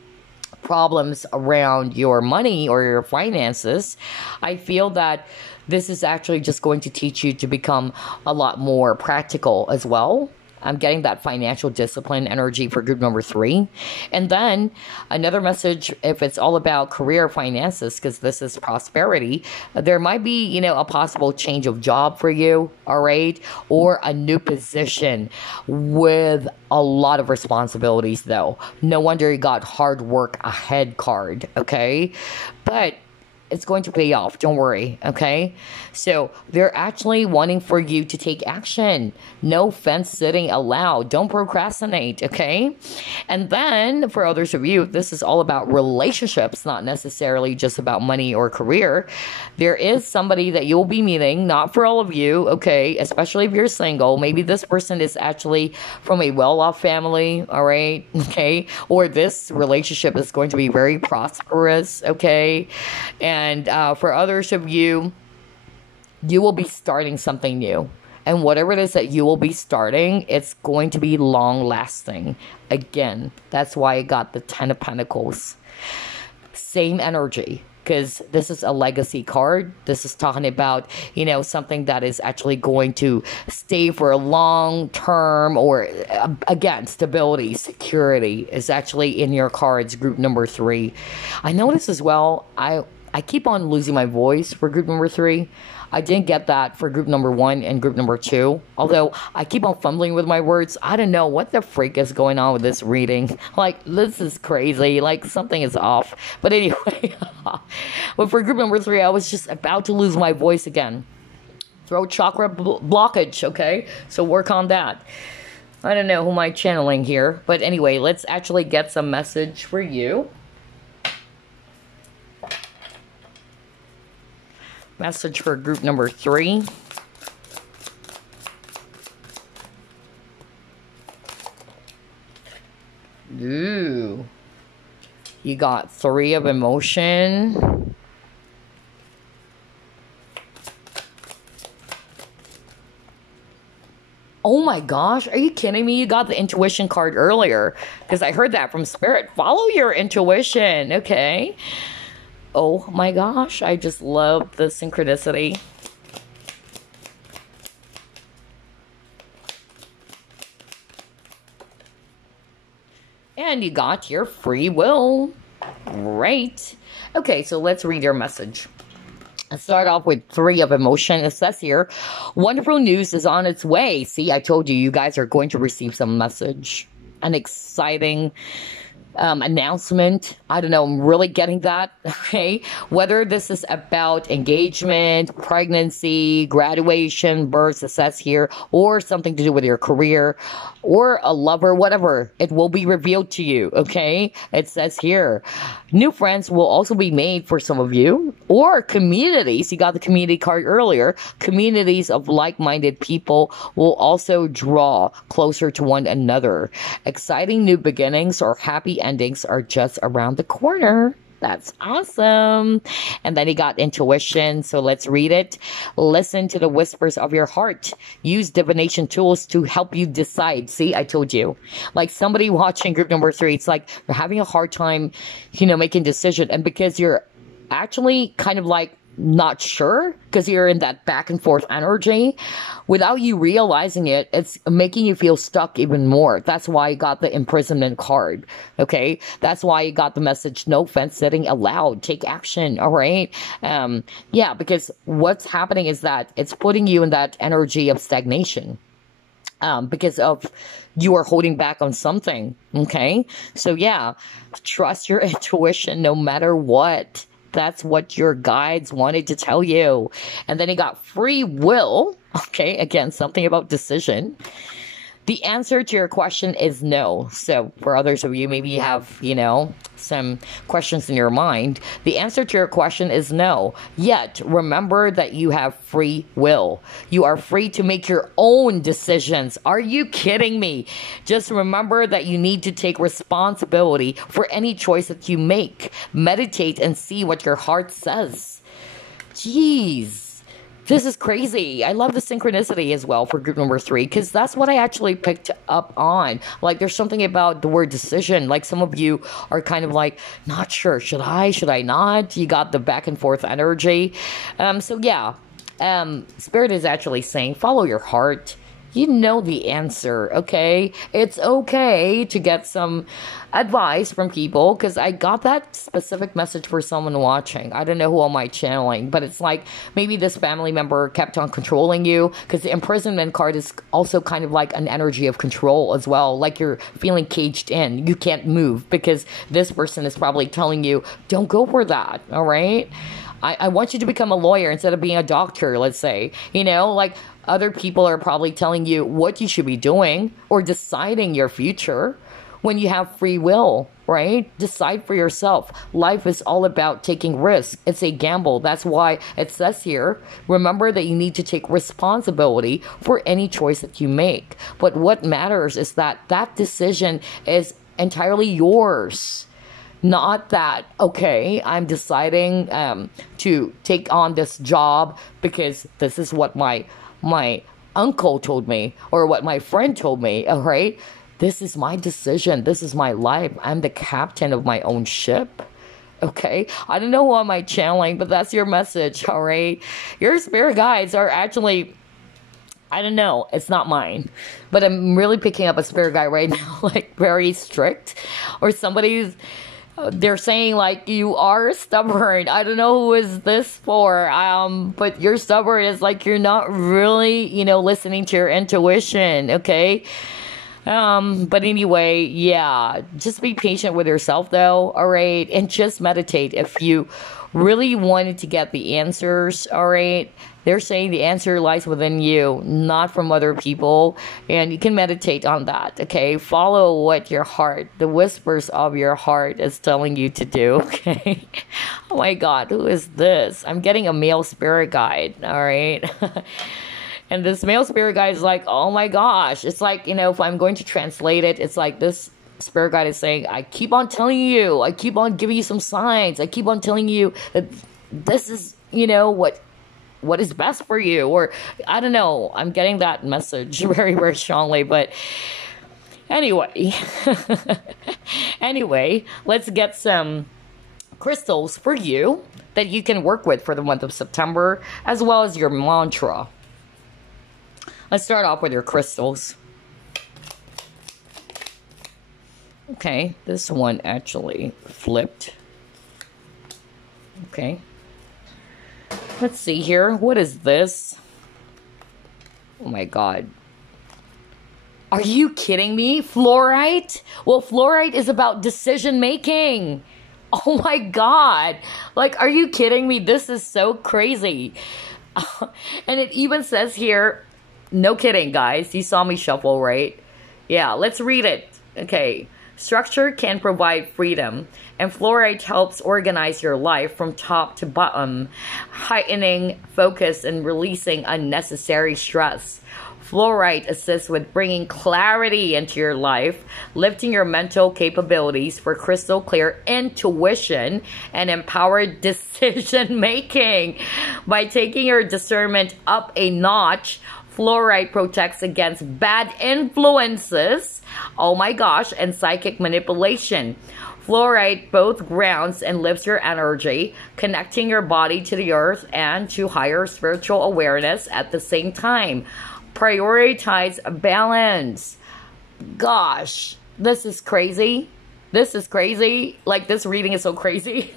problems around your money or your finances, I feel that this is actually just going to teach you to become a lot more practical as well. I'm getting that financial discipline energy for group number 3. And then another message, if it's all about career finances, because this is prosperity, there might be, you know, a possible change of job for you, all right? Or a new position with a lot of responsibilities, though. No wonder you got hard work ahead card, okay? But it's going to pay off. Don't worry. Okay. So they're actually wanting for you to take action. No fence sitting allowed. Don't procrastinate. Okay. And then for others of you, this is all about relationships, not necessarily just about money or career. There is somebody that you'll be meeting, not for all of you. Okay. Especially if you're single. Maybe this person is actually from a well-off family. All right. Okay. Or this relationship is going to be very prosperous. Okay. And for others of you, you will be starting something new. And whatever it is that you will be starting, it's going to be long-lasting. Again, that's why I got the 10 of Pentacles. Same energy. Because this is a legacy card. This is talking about, you know, something that is actually going to stay for a long term, or again, stability, security is actually in your cards, group number 3. I notice as well, I keep on losing my voice for group number 3. I didn't get that for group number 1 and group number 2. Although I keep on fumbling with my words. I don't know what the freak is going on with this reading. Like, this is crazy. Like, something is off. But anyway, but for group number 3, I was just about to lose my voice again. Throat chakra blockage, okay? So work on that. I don't know who am I channeling here. But anyway, let's actually get some message for you. Message for group number 3. Ooh. You got 3 of emotion. Oh my gosh, are you kidding me? You got the intuition card earlier. Because I heard that from Spirit. Follow your intuition, okay? Oh my gosh, I just love the synchronicity. And you got your free will. Great. Okay, so let's read your message. Let's start off with 3 of emotion. It says here, wonderful news is on its way. See, I told you, you guys are going to receive some message. An exciting announcement. I don't know. I'm really getting that. Okay. Whether this is about engagement, pregnancy, graduation, birth, it says here, or something to do with your career or a lover, whatever, it will be revealed to you. Okay. It says here, new friends will also be made for some of you, or communities. You got the community card earlier. Communities of like-minded people will also draw closer to one another. Exciting new beginnings or happy endings are just around the corner. That's awesome. And then he got intuition. So let's read it. Listen to the whispers of your heart. Use divination tools to help you decide. See, I told you. Like somebody watching group number 3, it's like you're having a hard time, making decision. And because you're actually kind of like not sure because you're in that back and forth energy. Without you realizing it, it's making you feel stuck even more. That's why you got the imprisonment card. Okay, that's why you got the message, no fence sitting allowed, take action. All right. Yeah, because what's happening is that it's putting you in that energy of stagnation. Because of you are holding back on something. Okay, so yeah, trust your intuition no matter what. That's what your guides wanted to tell you. And then you got free will. Okay, again, something about decision. The answer to your question is no. So for others of you, maybe you have, you know, some questions in your mind. The answer to your question is no. Yet, remember that you have free will. You are free to make your own decisions. Are you kidding me? Just remember that you need to take responsibility for any choice that you make. Meditate and see what your heart says. Jeez. This is crazy. I love the synchronicity as well for group number 3 because that's what I actually picked up on. Like, there's something about the word decision. Like, some of you are kind of like, not sure. Should I not? You got the back and forth energy. So, yeah. Spirit is actually saying, follow your heart. You know the answer, okay? It's okay to get some advice from people because I got that specific message for someone watching. I don't know who am I channeling, but it's like maybe this family member kept on controlling you because the imprisonment card is also kind of like an energy of control as well. Like you're feeling caged in. You can't move because this person is probably telling you, don't go for that, all right? I want you to become a lawyer instead of being a doctor, let's say. You know, like other people are probably telling you what you should be doing or deciding your future when you have free will, right? Decide for yourself. Life is all about taking risks. It's a gamble. That's why it says here, remember that you need to take responsibility for any choice that you make. But what matters is that that decision is entirely yours. Not that, okay, I'm deciding to take on this job because this is what my uncle told me or what my friend told me, all right? This is my decision. This is my life. I'm the captain of my own ship, okay? I don't know who am I channeling, but that's your message, all right? Your spirit guides are actually... I don't know. It's not mine. But I'm really picking up a spirit guide right now, like very strict. Or somebody's... They're saying, like, you are stubborn. I don't know who is this for. But you're stubborn. It's like you're not really, you know, listening to your intuition, okay? But anyway, yeah. Just be patient with yourself, though, all right? And just meditate. If you really wanted to get the answers, all right? They're saying the answer lies within you, not from other people. And you can meditate on that, okay? Follow what your heart, the whispers of your heart is telling you to do, okay? Oh my God, who is this? I'm getting a male spirit guide, all right? And this male spirit guide is like, oh my gosh. It's like, you know, if I'm going to translate it, it's like this spirit guide is saying, I keep on telling you. I keep on giving you some signs. I keep on telling you that this is, you know, what is best for you, or I don't know. I'm getting that message very, very strongly, but anyway, let's get some crystals for you that you can work with for the month of September, as well as your mantra. Let's start off with your crystals. Okay, this one actually flipped. Okay. Let's see here. What is this? Oh my God. Are you kidding me? Fluorite? Well, fluorite is about decision making. Oh my God. Like, are you kidding me? This is so crazy. And it even says here, no kidding, guys. You saw me shuffle, right? Yeah, let's read it. Okay. Structure can provide freedom, and fluorite helps organize your life from top to bottom, heightening focus and releasing unnecessary stress. Fluorite assists with bringing clarity into your life, lifting your mental capabilities for crystal clear intuition and empowered decision making. By taking your discernment up a notch, fluorite protects against bad influences, oh my gosh, and psychic manipulation. Fluorite both grounds and lifts your energy, connecting your body to the earth and to higher spiritual awareness at the same time. Prioritize balance. Gosh, this is crazy. This is crazy. Like, this reading is so crazy.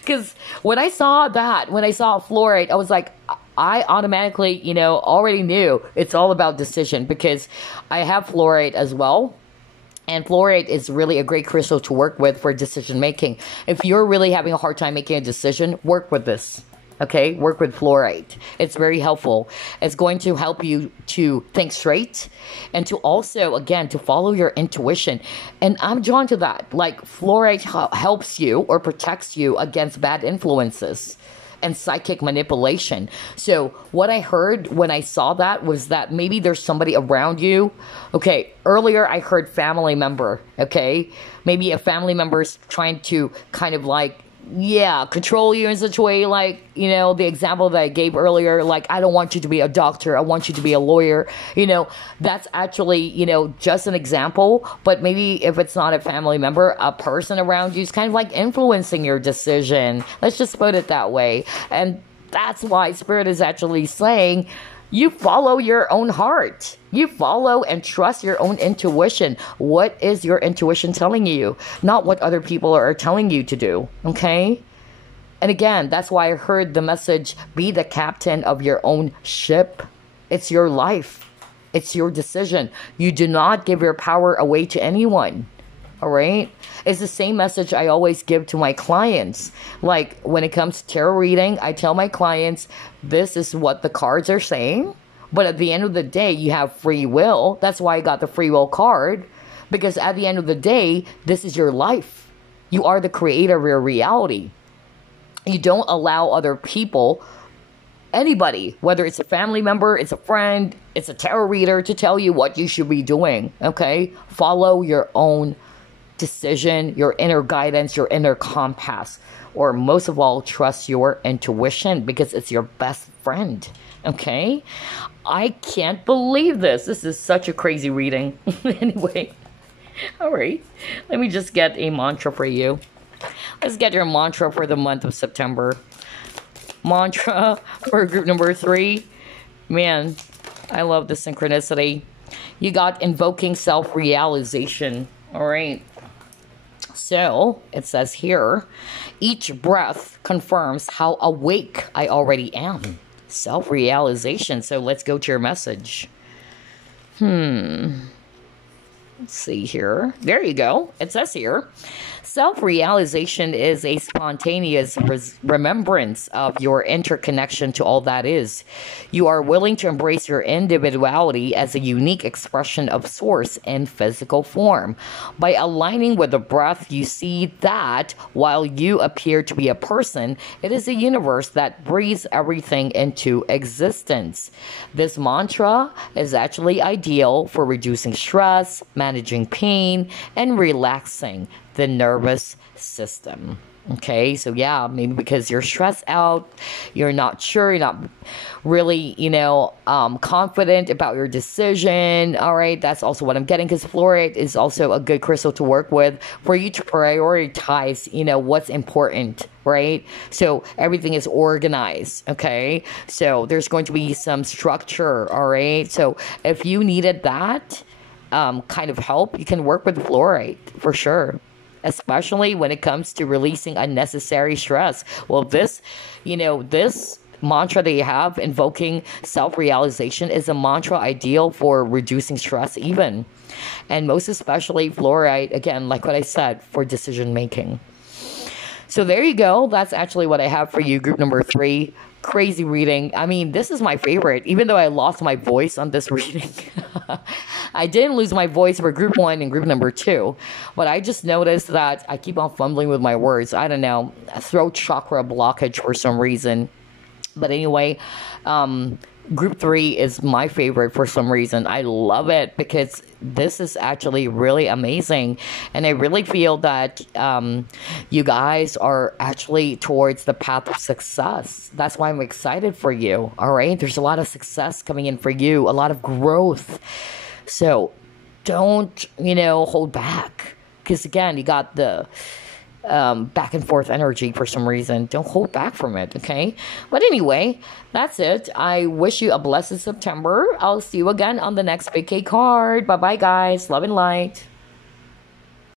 Because when I saw fluorite, I was like, I automatically, already knew it's all about decision, because I have fluorite as well. And fluorite is really a great crystal to work with for decision making. If you're really having a hard time making a decision, work with this. Okay, work with fluorite. It's very helpful. It's going to help you to think straight and to also, again, to follow your intuition. And I'm drawn to that. Like, fluorite helps you or protects you against bad influences and psychic manipulation. So what I heard when I saw that was that maybe there's somebody around you. Okay, earlier I heard family member, okay? Maybe a family member is trying to kind of like, control you in such a way, like, the example that I gave earlier, like, I don't want you to be a doctor, I want you to be a lawyer, that's actually, just an example. But maybe if it's not a family member, a person around you is kind of like influencing your decision. Let's just put it that way. And that's why Spirit is actually saying, you follow your own heart. You follow and trust your own intuition. What is your intuition telling you? Not what other people are telling you to do. Okay? And again, that's why I heard the message, be the captain of your own ship. It's your life. It's your decision. You do not give your power away to anyone. All right? It's the same message I always give to my clients. Like, when it comes to tarot reading, I tell my clients, this is what the cards are saying. But at the end of the day, you have free will. That's why I got the free will card. Because at the end of the day, this is your life. You are the creator of your reality. You don't allow other people, anybody, whether it's a family member, it's a friend, it's a tarot reader, to tell you what you should be doing. Okay? Follow your own decision, your inner guidance, your inner compass, or most of all, trust your intuition, because it's your best friend. Okay? I can't believe this. This is such a crazy reading. Anyway, all right. Let me just get a mantra for you. Let's get your mantra for the month of September. Mantra for group number 3. Man, I love the synchronicity. You got invoking self-realization. All right. So, it says here, each breath confirms how awake I already am. Self-realization. So, let's go to your message. Let's see here. There you go. It says here, self-realization is a spontaneous remembrance of your interconnection to all that is. You are willing to embrace your individuality as a unique expression of source in physical form. By aligning with the breath, you see that while you appear to be a person, it is a universe that breathes everything into existence. This mantra is actually ideal for reducing stress, managing pain, and relaxing the nervous system. Okay, so yeah, maybe because you're stressed out, you're not sure, you're not really, confident about your decision. All right, that's also what I'm getting, because fluorite is also a good crystal to work with for you to prioritize, what's important, right? So everything is organized, okay? So there's going to be some structure, all right? So if you needed that kind of help, you can work with fluorite for sure. Especially when it comes to releasing unnecessary stress. Well, this mantra that you have, invoking self-realization, is a mantra ideal for reducing stress even. And most especially fluorite, again, like what I said, for decision making. So there you go. That's actually what I have for you, group number 3. Crazy reading. I mean, this is my favorite, even though I lost my voice on this reading. I didn't lose my voice for group 1 and group number 2, but I just noticed that I keep on fumbling with my words. I don't know, throat chakra blockage for some reason. But anyway, group 3 is my favorite for some reason. I love it because this is actually really amazing. And I really feel that you guys are actually towards the path of success. That's why I'm excited for you. All right. There's a lot of success coming in for you, a lot of growth. So don't, hold back. Because again, you got the back and forth energy for some reason. Don't hold back from it, okay? But anyway, that's it. I wish you a blessed September. I'll see you again on the next Big K card. Bye-bye, guys. Love and light.